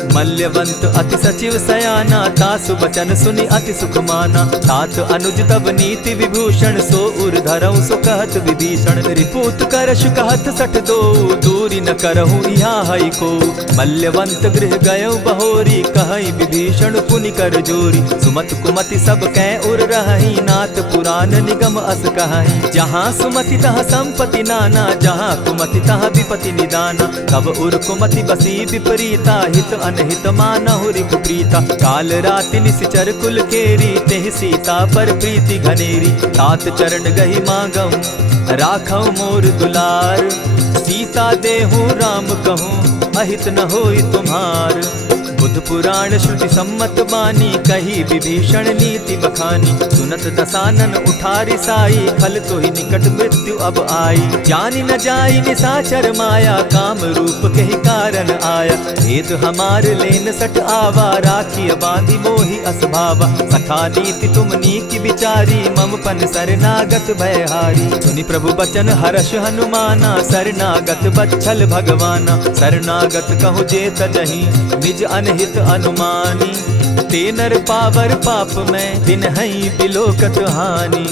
मल्यवंत अति सचिव सयाना, तासु बचन सुनि अति सुख माना। तात अनुज तब नीति विभूषण, सो उर धरऊं सो कहत विभीषण। रिपुत करश कहत सठ दो, दूरी न करहूँ यहाँ हई को। मल्यवंत गृह गयो बहोरी, कहई विभीषण पुनि कर जोरी। सुमत कुमति सब कै उर रहई, नाथ पुराण निगम अस कहई। जहाँ सुमति तह संपत्ति नाना, जहाँ कुमति तह विपति निदाना। तब उर कुमति बसी विपरीता, हित अनहित मानहु रिपु प्रीता। काल राति निशिचर कुल केरी, तेहि सीता पर प्रीति घनेरी। तात चरण गहि मांगऊं, राखऊं मोर दुलार। सीता देहु राम कहूँ, अहित न होई तुम्हार। बुध पुराण श्रुति सम्मत बानी, कही विभीषण नीति बखानी। सुनत दसानन उठारी साई, खल तो ही निकट मृत्यु अब आई। जानी न जाई निशाचर माया, काम रूप के ही कारण आया। भेद हमार लेन सट आवा, राखी बांधी मोहि असभावा। सखा नीति तुम नीति विचारी, मम पन शरणागत भयहारी। सुनि प्रभु बचन हर्ष हनुमाना, शरणागत बच्छल भगवाना। शरणागत कहु जे तजहि, निज अनहित अनुमानी। ते नर पावर पाप में, दिन हई बिलोकत हानि।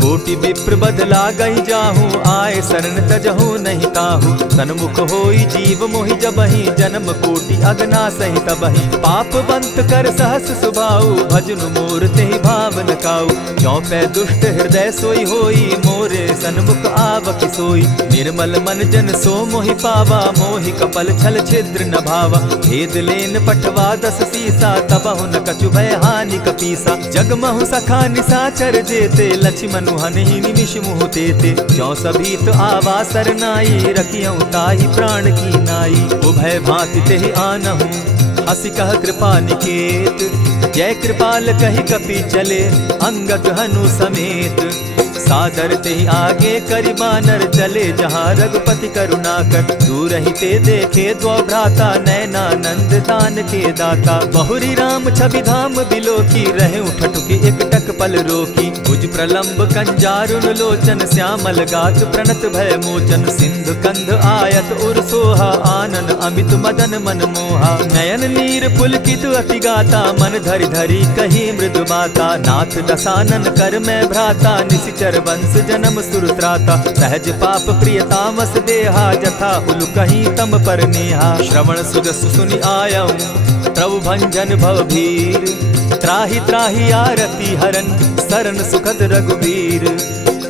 कोटि विप्र बदला गई जाहू, आए शरण तजहू नहीं ताहू। सन्मुख होई जीव मोहि जबहि, जन्म कोटि अगना सही तबहि। पाप बंत कर सहस सुभाऊ, भजनु मोर तेहि भावन काऊ। ज्यों पै दुष्ट हृदय सोई होई, मोरे सन्मुख आवक सोई। निर्मल मन जन सो मोहि पावा, मोहि कपल छल छिद्र न भावा। भेद लेन पठवा दस सीसा, तबहु न कछु भय हानि कपीसा। जगमहु सखा निशाचर जेते, लक्ष्मण हनहि निमिष मुह तेते। ज्यों सभीत आवा सरनाई, रखियौ ताहि प्राण की नाई। उभय भांति तेहि आनहु, हसी कह कृपा निकेत। जय कृपाल कहि कपि चले, अंगद हनु समेत। सादर तेहि आगे करि बानर, चले जहाँ रघुपति करुणाकर। दूर ही ते देखे द्वौ भ्राता, नयनानंद दान के दाता। बहुरी राम छवि धाम बिलोकी, रहे ठठुकी एकटक पल रोकी। भुज प्रलंब कंजारुन लोचन, श्यामल गात प्रणत भय मोचन। सिंधु कंध आयत उर सोहा, आनन अमित मदन मन मोहा। नयन नीर पुलकित अति गाता, मन धरि धरि कही मृदु बाता। नाथ दसानन कर मैं भ्राता, निशिचर वंश जन्म सुरत्राता। सहज पाप प्रियतामस देहा, जथा उलु कहीं तम पर नेहा। श्रवण सुजस सुनि आयऊ, प्रभु भंजन भव भीर। त्राहि त्राहि आरती हरन, सरन सुखद रघुवीर।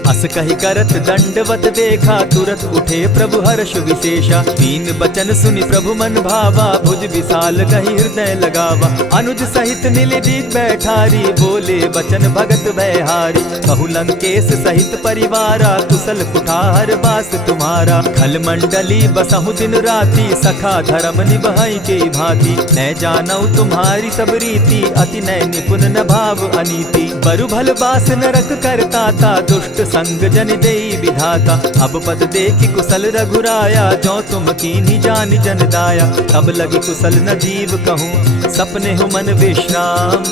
अस कहि करत दंडवत देखा, तुरत उठे प्रभु हर्ष विशेषा। तीन बचन सुनि प्रभु मन भावा, भुज विशाल कहि हृदय लगावा। अनुज सहित नीलदीप बैठारी, बोले बचन भगत भयहारी। कहु लंकेश सहित परिवारा, कुशल कुठार बास तुम्हारा। खल मंडली बसहु दिन राति, सखा धर्म निभाई के भांति। न जानऊ तुम्हारी सब रीति, अति नय निपुण न भाव अनीति। बरु भल बास नरक करताता, दुष्ट संग जन देई विधाता। अब पद देखि कुशल रघुराया, जो तुम कीन्ही जानि जन दाया। तब लगी कुशल न जीव कहूँ, सपने हो मन विश्राम।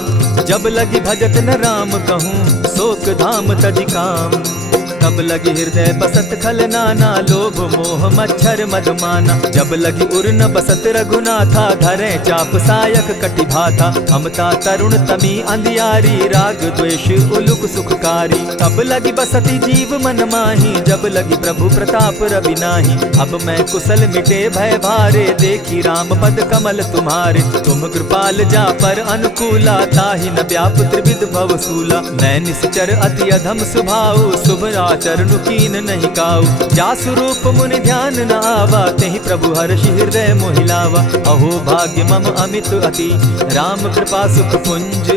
जब लगी भजत न राम कहूँ, शोक धाम तजि काम। तब लगी हृदय बसत खल नाना, लोभ मोह मच्छर मदमाना। जब लगी उर न बसत रघुनाथा, धरे चाप सायक कटि भाथा। ममता तरुण तमी अंधियारी, राग द्वेष उलुक सुखकारी। तब लगी बसती जीव मन माही, जब लगी प्रभु प्रताप रवि नाही। अब मैं कुशल मिटे भय भारे, देखी राम पद कमल तुम्हारे। तुम कृपाल जा पर अनुकूला, ताहि न व्याप त्रिविध भव सूला। मैं निश्चर अति अधम स्वभाव, शुभ चरण कीन नहीं काऊ। जासु रूप मुनि ध्यान न आवा, तेहि प्रभु हर्षि हृदय मोहिलावा। अहो भाग्य मम अमित अति, राम कृपा सुख पुंज।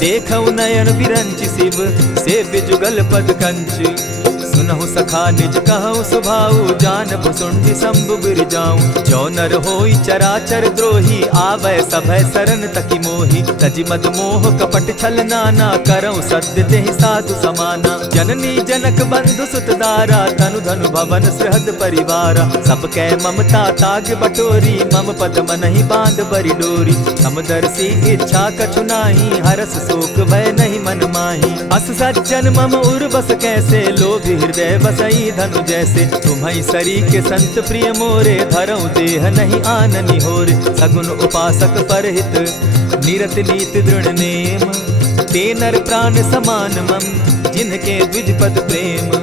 देखऊ नयन विरंचि शिव, सेव्य जुगल पद कंच। सुनहु सखा निज कहु सुभाऊ, जानब सुंडि शंभु गिर जाऊं। जो नर होई चराचर द्रोही, आवे सभय शरण तकी मोहि। तजि मद मोह कपट छल नाना, करऊं सत्य तेहि साधु समाना। जननी जनक बंधु सुत दारा, तनु धनु भवन सृहद परिवारा। सब कै ममता ताग बटोरी, मम पद मनहि बांध बरि डोरी। समदर्शी इच्छा कछु नाही, हरस शोक भय नहीं मन माही। अस सज्जन मम उर बस कैसे, लोभी हृदय बसई धनु जैसे। तुम्हि सरी के संत प्रिय मोरे, धरऊं देह नहीं आननि होरे। सगुन उपासक परहित, निरत नीति दृढ़ नेम। ते नर प्राण समान मम, जिनके द्विज पद प्रेम।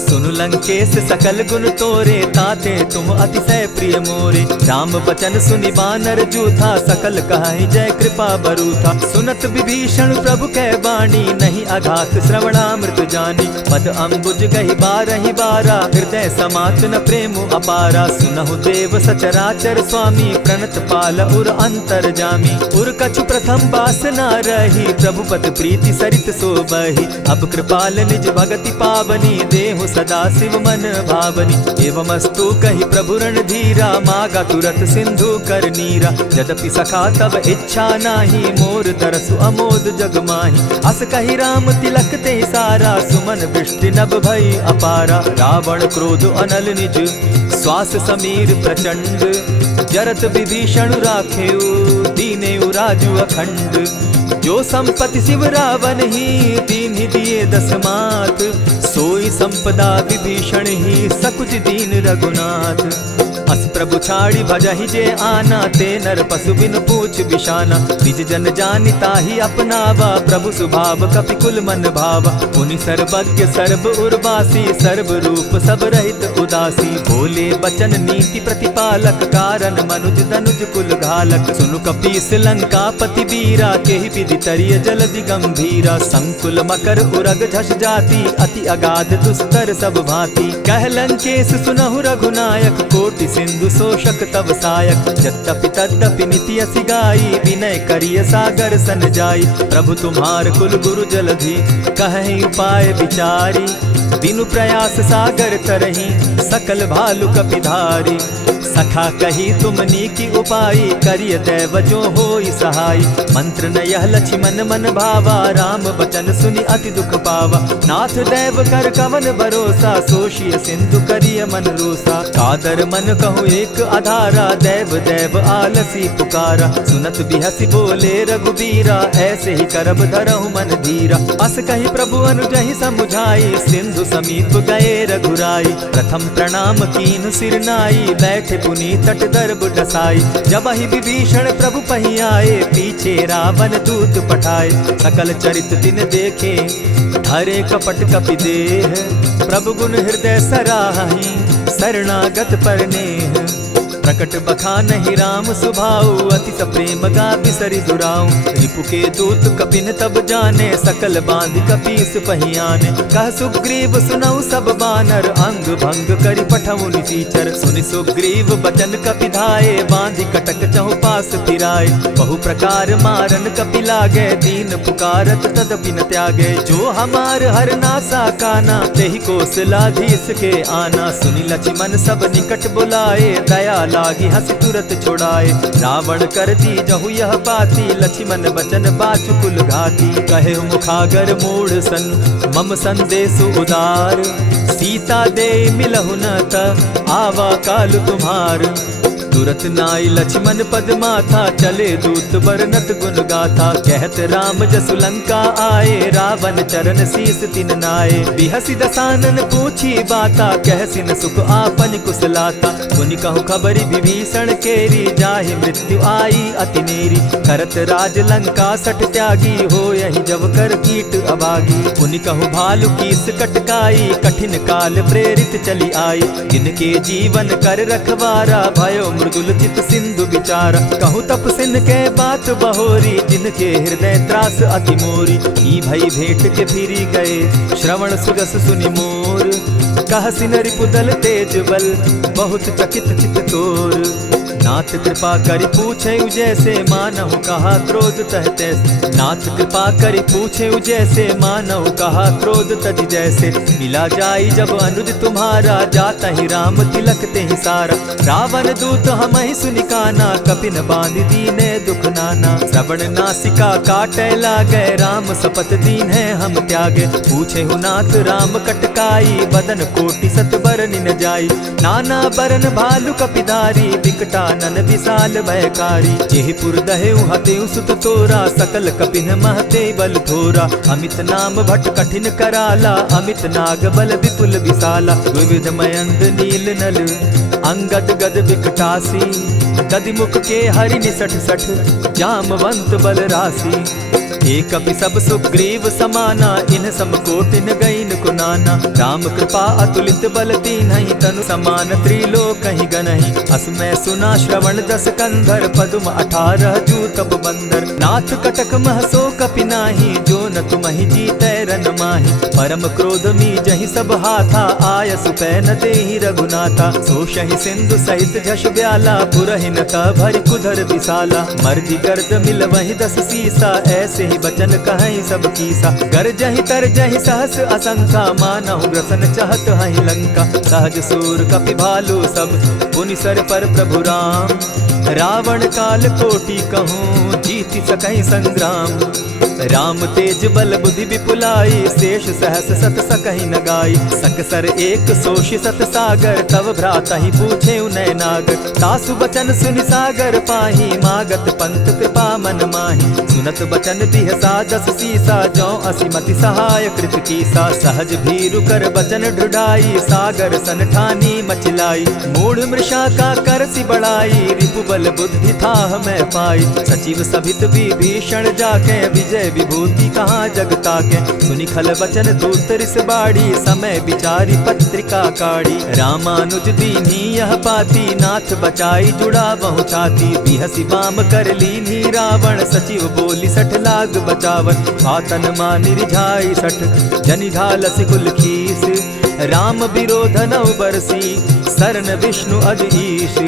सुनु लंकेश सकल गुण तोरे, ताते तुम अतिशय प्रिय मोरे। राम बचन सुनि बानर जूथा, सकल कहाई जय कृपा बरूथा। सुनत विभीषण प्रभु कै बाणी, नहीं अघात श्रवणामृत जानी। पद अम्बुज गहि बारहि बारा, हृदय समात न प्रेम अपारा। सुनहु देव सचराचर स्वामी, प्रणत पाल उर अंतर जामी। उर कछु प्रथम बास न रही, प्रभु पद प्रीति सरित सोबहि। अब कृपाल निज भगति पावनी, देहु सदा सिया शिव मन भावनी। एवमस्तु कही प्रभु रणधीरा, मागा तुरत सिंधु कर नीरा। यद्यपि सखा तब इच्छा नाही, मोर दरसु अमोद जग माही। अस कही राम तिलक ते सारा, सुमन वृष्टि नभ भई अपारा। रावण क्रोध अनल निज, श्वास समीर प्रचंड। जरत विभीषण राखेउ, दीनेउ राजु अखंड। जो संपत्ति शिव रावण ही, दीन दिए दस मात। सोई संपदा विभीषण ही, सकुच दीन रघुनाथ। अस प्रभु छाड़ी भजहि जे आना, ते नर पशु बिन पूछ बिशाना। निज जन जानिता ही अपनावा, प्रभु स्वभाव कपि कुल मन भावा। मुनि सर्वज्ञ सर्व उर्वासी, सर्व रूप सब रहित उदासी। बोले बचन नीति प्रतिपालक, कारण मनुज दनुज कुल घालक। सुनु कपीस लंकापति वीरा, केहि विधि तरिय जलधि गंभीरा। संकुल मकर उरग झष जाति, अति अगाध दुस्तर सब भांति। कह लंकेश सुनहु रघुनायक, कोटि सिंधु शोषक तव सायक। यद्यपि तद्यपि निति असि गाई, विनय करिय सागर सन जाई। प्रभु तुम्हार कुल गुरु जलधि, कहि उपाय विचारी। दिनु प्रयास सागर तरही, सकल भालु कपिधारी। सखा कही तुमनी की उपाई, करिय दैव जो होई सहाय। मंत्र न यह लक्ष्मण मन भावा, राम बचन सुनि अति दुख पावा। नाथ दैव कर कवन भरोसा, सोषिय सिंधु करिय मन रोसा। कादर मन कहूँ एक आधारा, दैव दैव आलसी पुकारा। सुनत बिहसी बोले रघुबीरा, ऐसे ही करब धरहु मन धीरा। अस कही प्रभु अनुजहि समुझाई, सिंधु समीप गए रघुराई। प्रथम प्रणाम कीन सिर नाई, बैठे पुनि तट दर्भ डसाई। जब ही विभीषण प्रभु पही आए, पीछे रावण दूत पठाए। सकल चरित दिन देखे, धरे कपट कपि देह। प्रभु गुण हृदय सराही, शरणागत पर नेह। प्रकट बखानहि राम सुभाऊ, अति प्रेम गा बिसरि दुराऊ। रिपु के दूत कपिन तब जाने, सकल बांधि कपीस पहियाने। कह सुग्रीव सुनऊ सब बानर, अंग भंग करि पठऊ निसीचर। सुनि सुग्रीव बचन कपि धाये, बांधि कटक चहु पास फिराए। बहु प्रकार मारन कपि लागे, दीन पुकारत तदपि न त्यागे। जो हमार हर नासा काना, तेहि कौशलाधीश के आना। सुनि लक्ष्मण सब निकट बुलाए, दया लागी हंस तुरत छुड़ाए। रावण कर दी जहु यह बाती, लक्ष्मण बचन बाचु कुल घाती। कहे मुखागर मूढ़ सन, मम संदेश उदार। सीता दे मिलहु न त, आवा काल तुम्हार। तुरत नाई लक्ष्मण पद माथा, चले दूत बरनत गुण गाथा। कहत राम जसु लंका आए, रावण चरण शीस तिन नाए। बिहसी दसानन पूछी बाता, कहसिन सुख आपन कुशलाता। सुनि कहु खबरि विभीषण केरी, जाहि मृत्यु आई अति नेरी। करत राज लंका सठ त्यागी, हो यही जब कर कीट अभागी। पुनि कहु भालु कीस कटकाई, कठिन काल प्रेरित चली आई। जिनके जीवन कर रखवारा, भयो मृदुल चित सिंधु विचारा। कहु तप सिन के बात बहोरी, जिनके हृदय त्रास अति मोरी। ई भई भेंट के फिरी गए, श्रवण सुगस सुनि मोर। कह सिन रिपुदल तेज बल, बहुत चकित चित तोर। नाथ कृपा करि पूछे जैसे, मानहु कहा क्रोध तह तैसे। नाथ कृपा करि पूछे जैसे, मानहु कहा क्रोध तज जैसे। मिला जाई जब अनुज तुम्हारा, जाता ही राम तिलक ते ही सारा। रावण दूत हमहि सुनि काना, कपिन बांधि दीने दुख नाना। श्रवण नासिका काटे लागे, राम सपत दीन है हम त्यागे। पूछे हु नाथ राम कटकाई, बदन कोटि सत बरनि न जाई। नाना बरन भालु कपिधारी, विकटा नन विशाल भयकारी। जेहि पुर दहेउ हतेउ सुत तोरा, सकल कपिन महते बल थोरा। अमित नाम भट कठिन कराला, अमित नाग बल विपुल विशाला। विविध मयंद नील नल, अंगद गद विकटासी। दधिमुख के हरि निसठ सठ, जामवंत बल राशि। एक कपि सब सुग्रीव समाना, इन सम कोटिन गईन कुनाना। राम कृपा अतुलित बल दीन्हि, तनु समान त्रिलोक ही गनहि। असमय सुना श्रवण दस कंधर, पदुम 18 जूतब बंदर। नाथ कटक महसो कपि नाही, जो न तुमहि जीतै रन माहि। परम क्रोध मी जहि सब हाथा, आयस पै न देहि रघुनाथा। सोषहि सिंधु सहित झष ब्याला, पुरहिन त भरि कुधर विशाला। मर्दि गर्द मिल वहि 10 सीसा, ऐस ऐसे ही बचन कहीं सब कीसा। गर जहि तर जहि सहस असंका, मानहु ग्रसन चाहत हहि लंका। सहज सूर कपि भालु सब, पुनि सर पर प्रभु राम। रावण काल कोटि कहूँ, जीति सकहि संग्राम। राम तेज बल बुद्धि विपुलाई, शेष सहस सत सकहि न गाई। सकसर एक सोषि सत सागर, तव भ्राता ही पूछे उनय नागर। तासु बचन सुनि सागर पाही, मागत पंत कृपा मन माही। सुनत बचन बिहसा दस सीसा, जौ असिमति सहाय कृत कीसा। सहज भीरु कर बचन ढुढ़ाई, सागर सन ठानी मचिलाई। मूढ़ मृषा का करसि बढ़ाई, रिपु बल बुद्धि थाह मैं पाई। सचिव सभित विभीषण जाके, विजय विभूति कहाँ जग ताके। सुनि खल बचन दूत रिस बाड़ी, समय विचारी पत्रिका काढ़ी। रामानुज दीन्ही यह पाती, नाथ बचाई जुड़ा बहु छाती। बिहसी बाम कर लीन्ही रावण, सचिव बोली सठ लाग बचावन। आतन मानि रिझाई सठ, जनि ढालसि कुल खीस। राम विरोध नौ बरसी, सरन विष्णु अज ईश।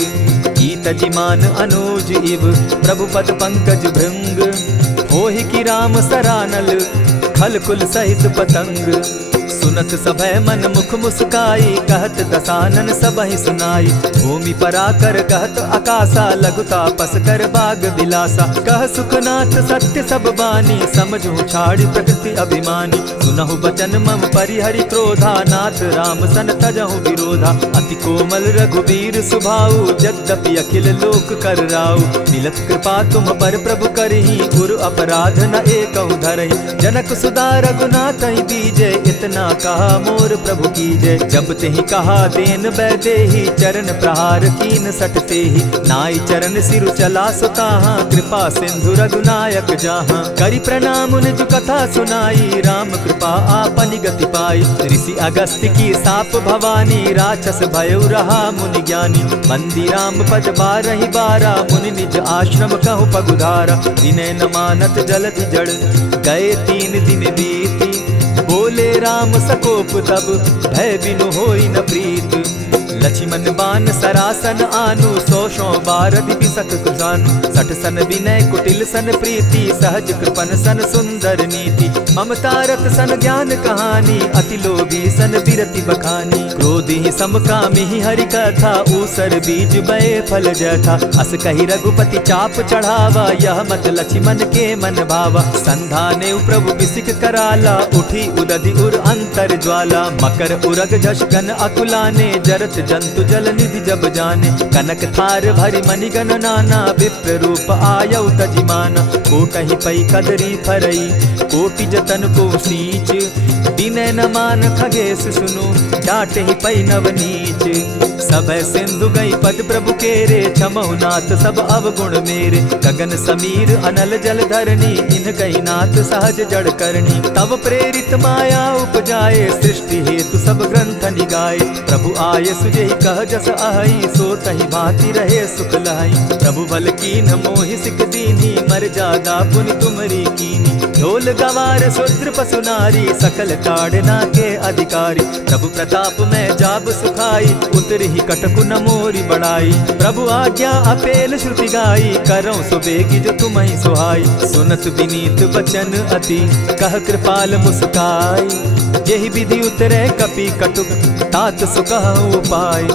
गीत जिमान अनुज इव, प्रभु पद पंकज भृंग। होहि की राम सरानल, खल कुल सहित पतंग। सुनत सभय मन मुख मुस्काई, कहत दसानन सबहि सुनाई। भूमि पराकर कहत आकाशा, लघुता पस कर बाग बिलासा। कह सुखनाथ सत्य सब बानी, समझू छाड़ी प्रकृति अभिमानी। सुनहु बचन मम परिहरि क्रोधा, नाथ राम सन तजहु विरोधा। अति कोमल रघुबीर सुभाऊ, यद्यपि अखिल लोक कर राऊ। मिलत कृपा तुम पर प्रभु करही, गुरु अपराध न एकहु धरहि। जनक सुदा रघुनाथ ही दीजे, इतना कहा मोर प्रभु की जय। जब तेहि कहा देन बैदेही, चरण प्रहार कीन सटते ही। नाई चरण सिरु चला सुताहा, कृपा सिंधु रघुनायक जाहा। करि प्रणाम निज कथा सुनाई, राम कृपा आपनि गति पाई। ऋषि अगस्त्य की साप भवानी, राक्षस भयउ रहा मुनि ज्ञानी। बंदी राम पद बारहि बारा, मुनि निज आश्रम कहु पगुधारा। विनय न मानत जलधि जड़, गए 3 दिन बीती। बोले राम सकोप तब, भय बिनु होई न प्रीत। लक्ष्मण बान सरासन आनु, 100 बारदि बिसक कुजानु। 60 सन विनय कुटिल सन प्रीति, सहज कृपन सन सुंदर नीति। ममता रत सन ज्ञान कहानी, अति लोभी सन बिरति बखानी। क्रोधि समकामी हरि कथा, ऊसर बीज बय फल जथा। अस कहि रघुपति चाप चढ़ावा, यह मत लक्ष्मण के मन भावा। संधाने प्रभु बिसिक कराला, उठी उदधि उर अंतर ज्वाला। मकर उरग झष गन अकुलाने, जरत जंतु जल निधि जब जाने। कनक थार भरि मणिगण नाना, विप्र रूप आयौ तजिमाना। कोटहि पै कदरी फरई, कोटि जतन को सींच। विनय न मान खगेश सुनु, डांटहि पै नव नीच। सब सिंधु गई पद प्रभु केरे, क्षमहु नाथ सब अवगुण मेरे। गगन समीर अनल जल धरणी, इन कही नाथ सहज जड़ करणी। तब प्रेरित माया उपजाए, सृष्टि हेतु सब ग्रंथ निगाए। प्रभु आय सुजेहि कह जस अहई, सो तहि भांति रहे सुख लहई। प्रभु बल कीन मोहि सिख दीनी, मर जादा पुनि तुमरी कीनी। ढोल गवार शूद्र पशु नारी, सकल ताड़ना के अधिकारी। प्रभु प्रताप में जाब सुखाई, उतरहि कटकु न मोरी बड़ाई। प्रभु आज्ञा अपेल श्रुति गाई, करौं सुबेगी जो तुम्हि सुहाई। सुनत विनीत बचन अति, कह कृपाल मुस्काई। जेहि विधि उतरे कपि कटुक, तात सुकहु उपाय।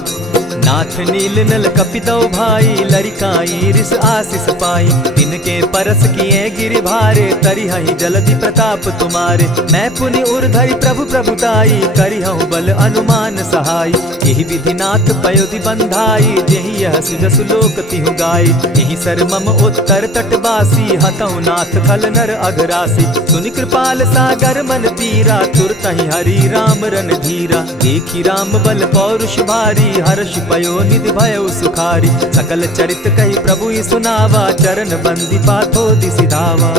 नाथ नील नल कपितौ भाई, लरिकाई रिस आशीष पाई। तिनके परस किए गिरि भारे, तरिहहि जलधि प्रताप तुम्हारे। मैं पुनि उर्धरि प्रभु प्रभुताई, करिहु बल अनुमान सहाय। एहि विधि नाथ पयोधि बंधाई, जेहि यह सुजसु लोक तिहु गाई। एहि सर मम उत्तर तटवासी, हतहु नाथ खल नर अघरासी। सुनि कृपाल सागर मन पीरा, तुरतहि हरि राम रन धीरा। देखी राम बल पौरुष भारी, हर्ष पयो निधि भयउ सुखारी। सकल चरित कहि प्रभु ही सुनावा, चरण बंदी पाथो दिसि धावा।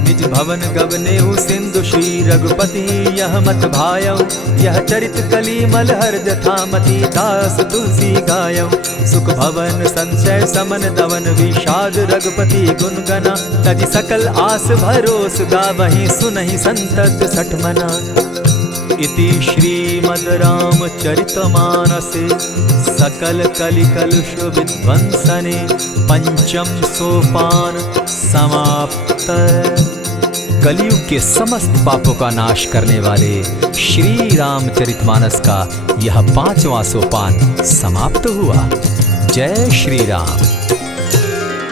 निज भवन गवनेहु सिंधु श्री रघुपति, यह मत भायौ। यह चरित कली मलहर जथामति, दास तुलसी गायौ। सुख भवन संशय समन दवन, विषाद रघुपति गुण गना। तजि सकल आस भरोस, गावहि सुनहि संतत सठ मना। इति श्रीमद् रामचरितमानसे, सकल कलि कलुष विध्वंसने। पंचम सोपान समाप्त। कलयुग के समस्त पापों का नाश करने वाले श्री रामचरितमानस का यह 5वां सोपान समाप्त हुआ। जय श्री राम।